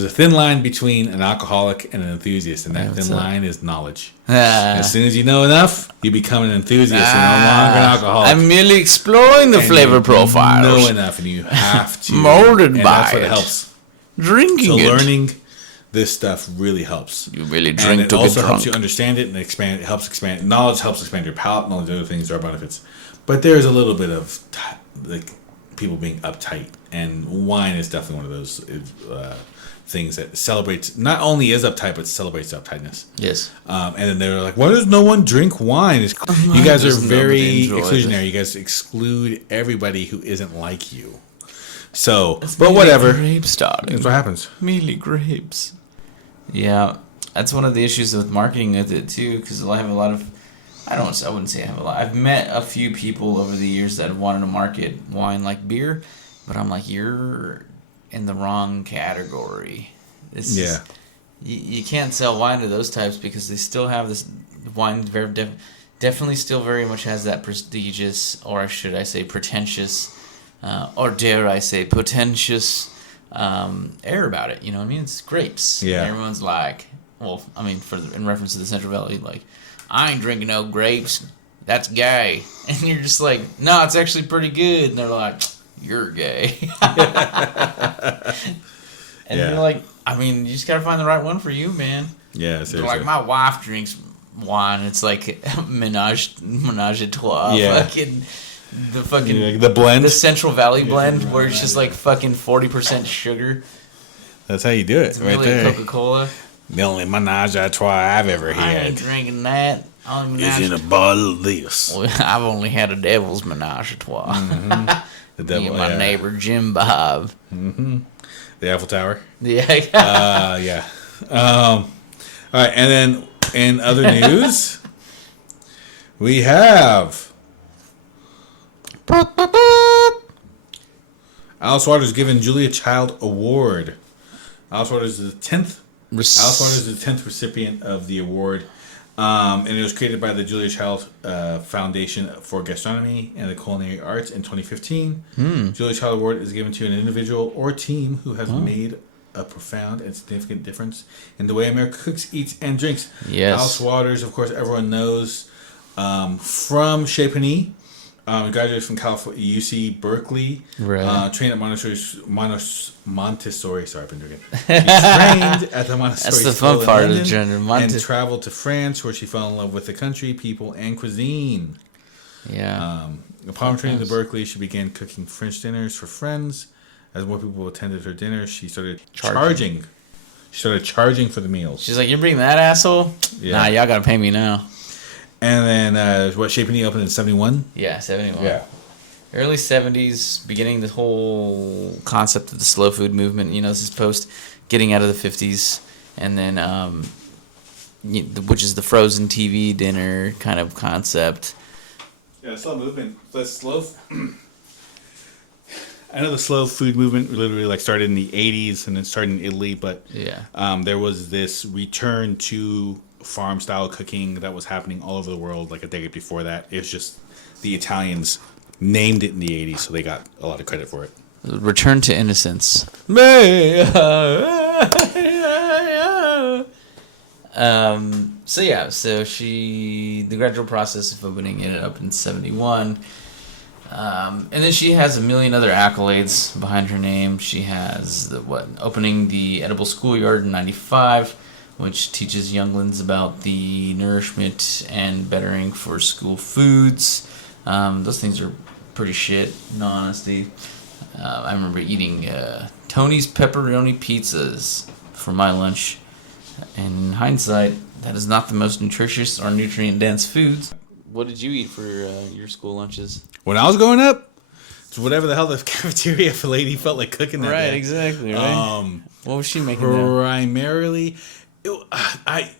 thin line between an alcoholic and an enthusiast, and that thin line is knowledge. As soon as you know enough, you become an enthusiast and no longer an alcoholic. I'm merely exploring the flavor profiles. Know enough, and you have to molded by that's what it. Helps. Drinking so it. Learning this stuff really helps. You really drink and to it also get helps drunk. you understand it and expand. It helps expand knowledge. Helps expand your palate and all the other things. There are benefits, but there's a little bit of like people being uptight, and wine is definitely one of those things that celebrates. Not only is uptight, but celebrates uptightness. Yes. And then they were like, "Why does no one drink wine?" You guys are very exclusionary. You guys exclude everybody who isn't like you. So, but whatever. Grapes, darling. That's what happens. Merely grapes. Yeah, that's one of the issues with marketing with it too, because I have a lot of. I wouldn't say I have a lot. I've met a few people over the years that have wanted to market wine like beer, but I'm like, you're in the wrong category. You can't sell wine to those types because they still have this wine. Definitely still very much has that prestigious, or should I say pretentious. Or dare I say, pretentious air about it. You know what I mean? It's grapes. Yeah. And everyone's like, well, I mean, in reference to the Central Valley, like, I ain't drinking no grapes. That's gay. And you're just like, no, it's actually pretty good. And they're like, you're gay. And you're like, I mean, you just got to find the right one for you, man. Yeah, seriously. They're like, my wife drinks wine. It's like menage a trois. Yeah. The fucking like the blend, the Central Valley blend, where it's just like fucking 40% sugar. That's how you do it, It's right really there. Coca-Cola. The only menage a trois I've ever I had ain't drinking that. is in a bottle of this. Well, I've only had a devil's menage a trois. The Me devil, and my neighbor Jim Bob. The Eiffel Tower. Yeah. Yeah. All right, and then in other news, we have. Alice Waters given Julia Child Award. Alice Waters is the 10th. Alice Waters is the 10th recipient of the award, and it was created by the Julia Child Foundation for Gastronomy and the Culinary Arts in 2015. Julia Child Award is given to an individual or team who has made a profound and significant difference in the way America cooks, eats, and drinks. Yes. Alice Waters, of course, everyone knows from Chez Panisse. Graduated from California, UC Berkeley. Right. Trained at Montessori. Sorry, I've been drinking. She trained at the Montessori That's the School fun part in of the London gender. and traveled to France, where she fell in love with the country, people, and cuisine. Yeah. Upon returning to Berkeley, she began cooking French dinners for friends. As more people attended her dinners, she started charging. She started charging for the meals. She's like, you bring that asshole? Yeah. Nah, y'all gotta pay me now. And then, Chez Panisse opened in 71? Yeah, 71. Yeah. Early 70s, beginning the whole concept of the slow food movement. You know, this is post getting out of the 50s. And then, which is the frozen TV dinner kind of concept. Yeah, slow movement. The slow. I know the slow food movement literally like started in the 80s and it started in Italy, but there was this return to farm style cooking that was happening all over the world like a decade before that. It was just the Italians named it in the 80s, so they got a lot of credit for it. Return to innocence. So the gradual process of opening ended up in 71. And then she has a million other accolades behind her name. She has opening the edible schoolyard in 95, which teaches younglings about the nourishment and bettering for school foods. Those things are pretty shit, in all honesty. I remember eating Tony's pepperoni pizzas for my lunch. And in hindsight, that is not the most nutritious or nutrient-dense foods. What did you eat for your school lunches? When I was growing up, it's whatever the hell the cafeteria lady felt like cooking that day. Right, exactly, right? What was she making? Primarily, I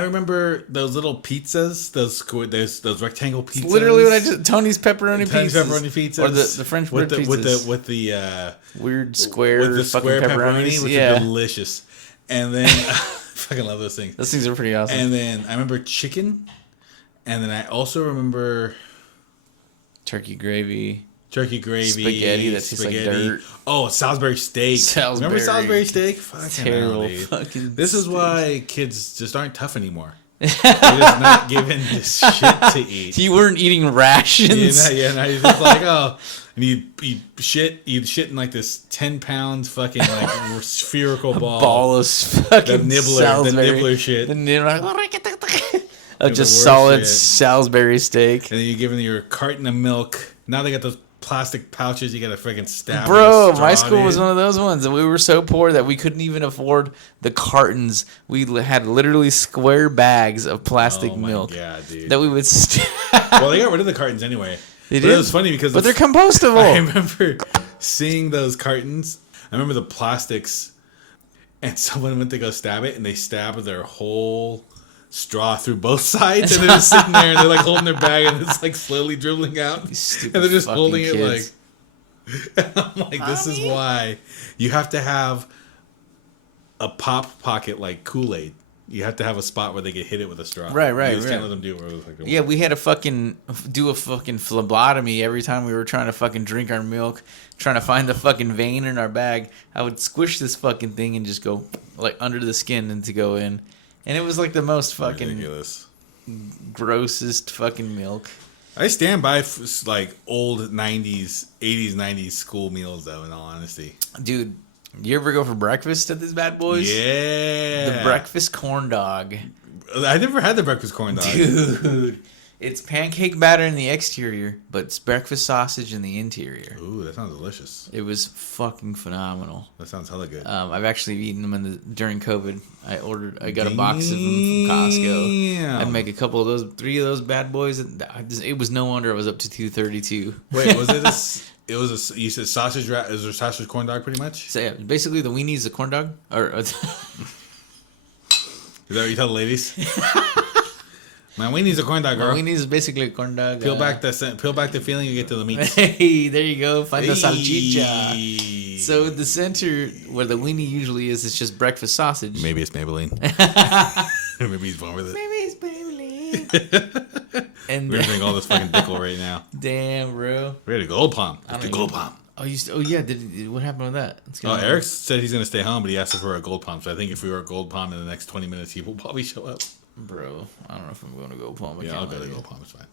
remember those little pizzas, those rectangle pizzas. It's literally what I just Tony's pepperoni pizzas, or the French bread pizzas with the weird square square pepperoni, which are delicious. And then I fucking love those things. Those things are pretty awesome. And then I remember chicken, and then I also remember turkey gravy, spaghetti that tastes like dirt. Oh, Salisbury steak. Remember Salisbury steak? Fucking terrible. hell, dude. Fucking this is why kids just aren't tough anymore. They're just not given this shit to eat. You weren't eating rations. Now you're just like, oh, and you shit in like this 10-pound fucking like spherical ball of fucking the nibbler shit. The nibbler. Of just solid shit. Salisbury steak. And then you're giving your carton of milk. Now they got those plastic pouches you gotta freaking stab. Bro, my school was one of those ones, and we were so poor that we couldn't even afford the cartons. We had literally square bags of plastic milk. Yeah, dude. That we would. Well, they got rid of the cartons anyway. They did. It was funny because they're compostable. I remember seeing those cartons. I remember the plastics, and someone went to go stab it, and they stabbed their whole straw through both sides, and they're just sitting there, and they're like holding their bag, and it's like slowly dribbling out, and they're just holding kids. it like. And I'm like, this is why you have to have a pop pocket like Kool-Aid. You have to have a spot where they get hit it with a straw. Right. You just can't let them do it. Yeah, we had to fucking do a fucking phlebotomy every time we were trying to fucking drink our milk, trying to find the fucking vein in our bag. I would squish this fucking thing and just go like under the skin and to go in. And it was like the most fucking ridiculous, grossest fucking milk. I stand by like old 90s, 80s, 90s school meals though, in all honesty. Dude, you ever go for breakfast at these bad boys? Yeah. The breakfast corn dog. I never had the breakfast corn dog. Dude. It's pancake batter in the exterior, but it's breakfast sausage in the interior. Ooh, that sounds delicious. It was fucking phenomenal. That sounds hella good. I've actually eaten them during COVID. I got a box of them from Costco. I'd make a couple of those, 3 of those bad boys. It was no wonder I was up to 232. Wait, was it you said sausage wrap? Is there sausage corn dog pretty much? So yeah, basically the weenie's a corn dog. Is that what you tell the ladies? My weenie's a corn dog, girl. My weenie's is basically a corn dog. Peel back the feeling, you get to the meat. Hey, there you go. Find the salchicha. So the center where the weenie usually is, it's just breakfast sausage. Maybe it's Maybelline. Maybe he's born with it. Maybe it's Maybelline. And we're gonna drink all this fucking Dickel right now. Damn, bro. We're at a gold palm. Gold palm. Oh, yeah. What happened with that? Eric said he's gonna stay home, but he asked for a gold palm. So I think if we were a gold palm in the next 20 minutes, he will probably show up. Bro, I don't know if I'm going to Gold Palm. Yeah, I'll go to Gold Palm. It's fine.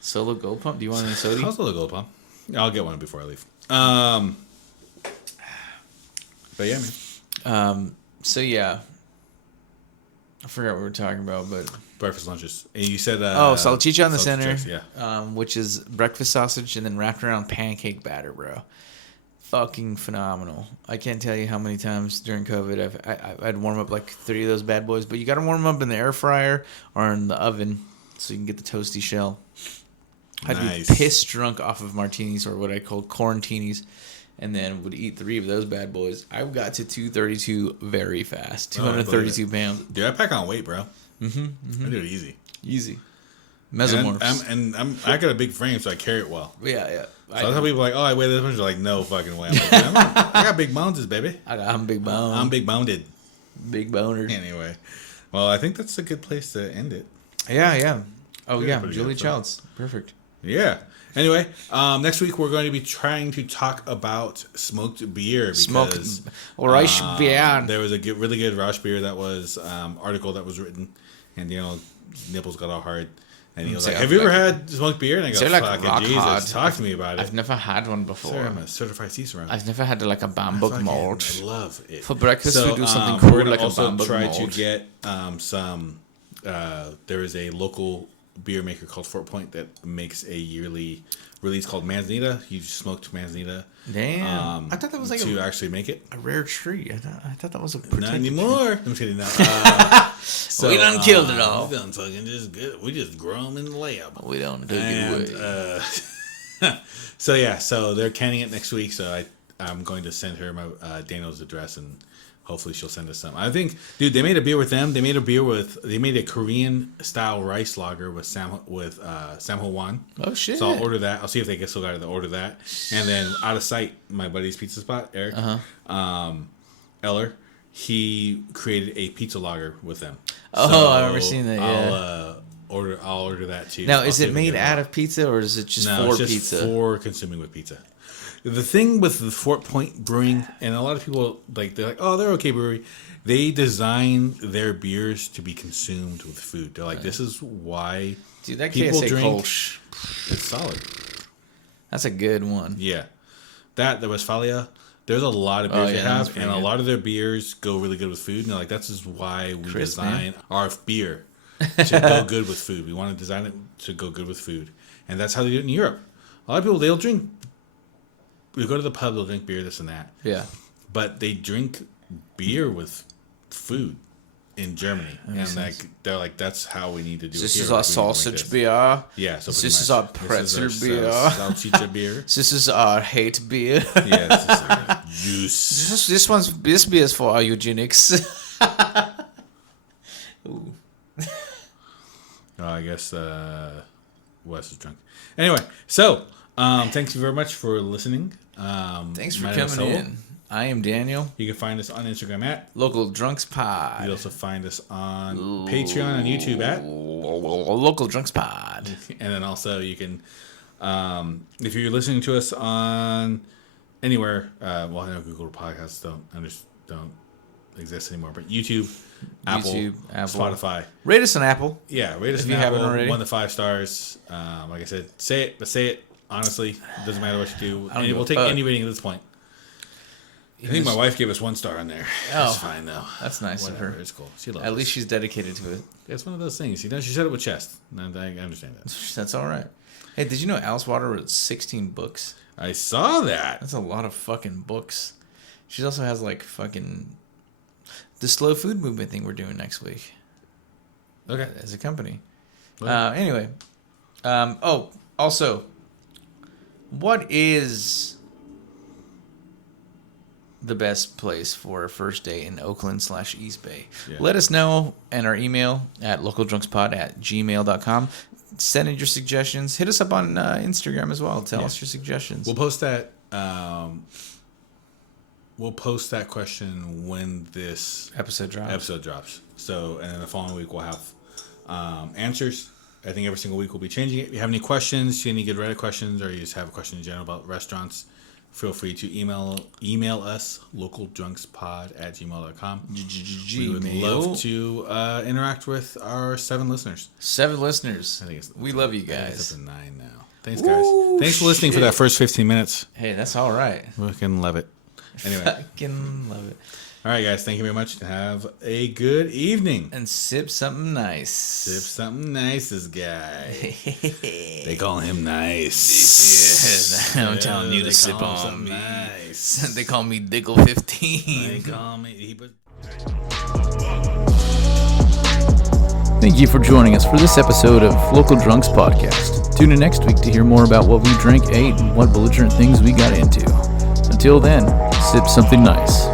Solo Gold Palm? Do you want any soda? I'll solo Gold Palm. Yeah, I'll get one before I leave. But yeah, man. So yeah, I forgot what we were talking about, but breakfast lunches. And you said salchicha in the center, yeah. Which is breakfast sausage and then wrapped around pancake batter, bro. Fucking phenomenal. I can't tell you how many times during COVID I'd warm up like 3 of those bad boys, but you got to warm them up in the air fryer or in the oven so you can get the toasty shell. I'd be piss drunk off of martinis or what I call quarantinis, and then would eat 3 of those bad boys. I got to 232 very fast. 232 pounds. Dude, I pack on weight, bro. I do it easy. Mesomorphs. And I got a big frame, so I carry it well. Yeah. So I tell people like, oh, I weigh this much. They're like, no fucking way. I'm like, I got big bones, baby. I'm big boned. I'm big boned. Big boner. Anyway, well, I think that's a good place to end it. Yeah. Oh yeah, Julie Childs. Perfect. Yeah. Anyway, next week we're going to be trying to talk about smoked beer. Rausch beer. There was a really good Rausch beer that was article that was written, and Daniel's nipples got all hard. And he was Say, like, "Have you ever had smoked beer?" And I go, They're like "Fucking rock Jesus, hard. talk to me about it." I've never had one before. Sir, I'm a certified sea surround. I've never had like a bambuk malt. I love it. For breakfast, we do something we're cool gonna like a also bambuk try malt. to get some. There is a local beer maker called Fort Point that makes a yearly release called Manzanita. You smoked Manzanita. Damn, I thought that was like to actually make it. a rare tree. I thought that was a Not protected anymore. I'm kidding. No. So, we done killed it all. We done fucking just good. We just grow them in the lab. We don't do it away. So they're canning it next week. So I'm going to send her my Daniel's address, and hopefully she'll send us some. I think, dude, they made a beer with them. They made a Korean style rice lager with Samho Wan. Oh shit! So I'll order that. I'll see if they still got it to order that. And then out of sight, my buddy's pizza spot, Eric, Eller, he created a pizza lager with them. Oh, I remember seeing that. Yeah. I'll order that too. Now, is it made out of pizza or is it just for it's pizza? for consuming with pizza. The thing with the Fort Point Brewing, and a lot of people they're like, oh, they're okay brewery. They design their beers to be consumed with food. They're like, this is why Dude, that people KSA drink. Kolsch. It's solid. That's a good one. Yeah, the Westphalia. There's a lot of beers they have, and a good. lot of their beers go really good with food. And they're like, that's just why we design our beer to go good with food. We want to design it to go good with food, and that's how they do it in Europe. A lot of people, they'll drink. We go to the pub, they'll drink beer, this and that. Yeah. But they drink beer with food in Germany, and they're like, that's how we need to do it. This here. is our We need to make sausage this. beer. Yeah. So This is our pretzel beer. Salchicha beer. This is our hate beer. Yeah. This is like juice. This beer is for our eugenics. Ooh. I guess Wes is drunk. Anyway, so thank you very much for listening. Thanks for coming in. I am Daniel. You can find us on Instagram at Local Drunks Pod. You can also find us on Patreon and YouTube at Local Drunks Pod. And then also you can, if you're listening to us on anywhere, I know Google Podcasts don't exist anymore, but YouTube, Apple, Spotify. Rate us on Apple. Yeah, rate us if on you Apple. haven't already. 1 to 5 stars. Like I said, say it. Honestly, it doesn't matter what you do. And we'll take any rating at this point. I think my wife gave us 1 star on there. That's fine though. That's nice Whatever, of her. It's cool. She loves At us. least she's dedicated to it. It's one of those things. She said it with chest. And I understand that. That's all right. Hey, did you know Alice Water wrote 16 books? I saw that. That's a lot of fucking books. She also has like fucking the slow food movement thing we're doing next week. Okay. As a company. Okay. Anyway. Also, what is the best place for a first date in Oakland/East Bay? Yeah. Let us know in our email at localdrunkspod@gmail.com. Send in your suggestions. Hit us up on Instagram as well. Tell us your suggestions. We'll post that. We'll post that question when this Episode drops. So, and then the following week we'll have answers. I think every single week we'll be changing it. If you have any questions, any good Reddit questions, or you just have a question in general about restaurants, feel free to email us, localdrunkspod@gmail.com. We would love to interact with our 7 listeners. 7 listeners. I think it's we love you I think guys. it's up to 9 now. Thanks, guys. Thanks for listening for that first 15 minutes. Hey, that's all right. Fucking love it. Anyway. Fucking love it. All right, guys. Thank you very much. Have a good evening. And sip something nice. Sip something nice, this guy. They call him nice. I'm telling you to sip on me. Nice. They call me Dickel 15. They call me. Thank you for joining us for this episode of Local Drunks Podcast. Tune in next week to hear more about what we drank, ate, and what belligerent things we got into. Until then, sip something nice.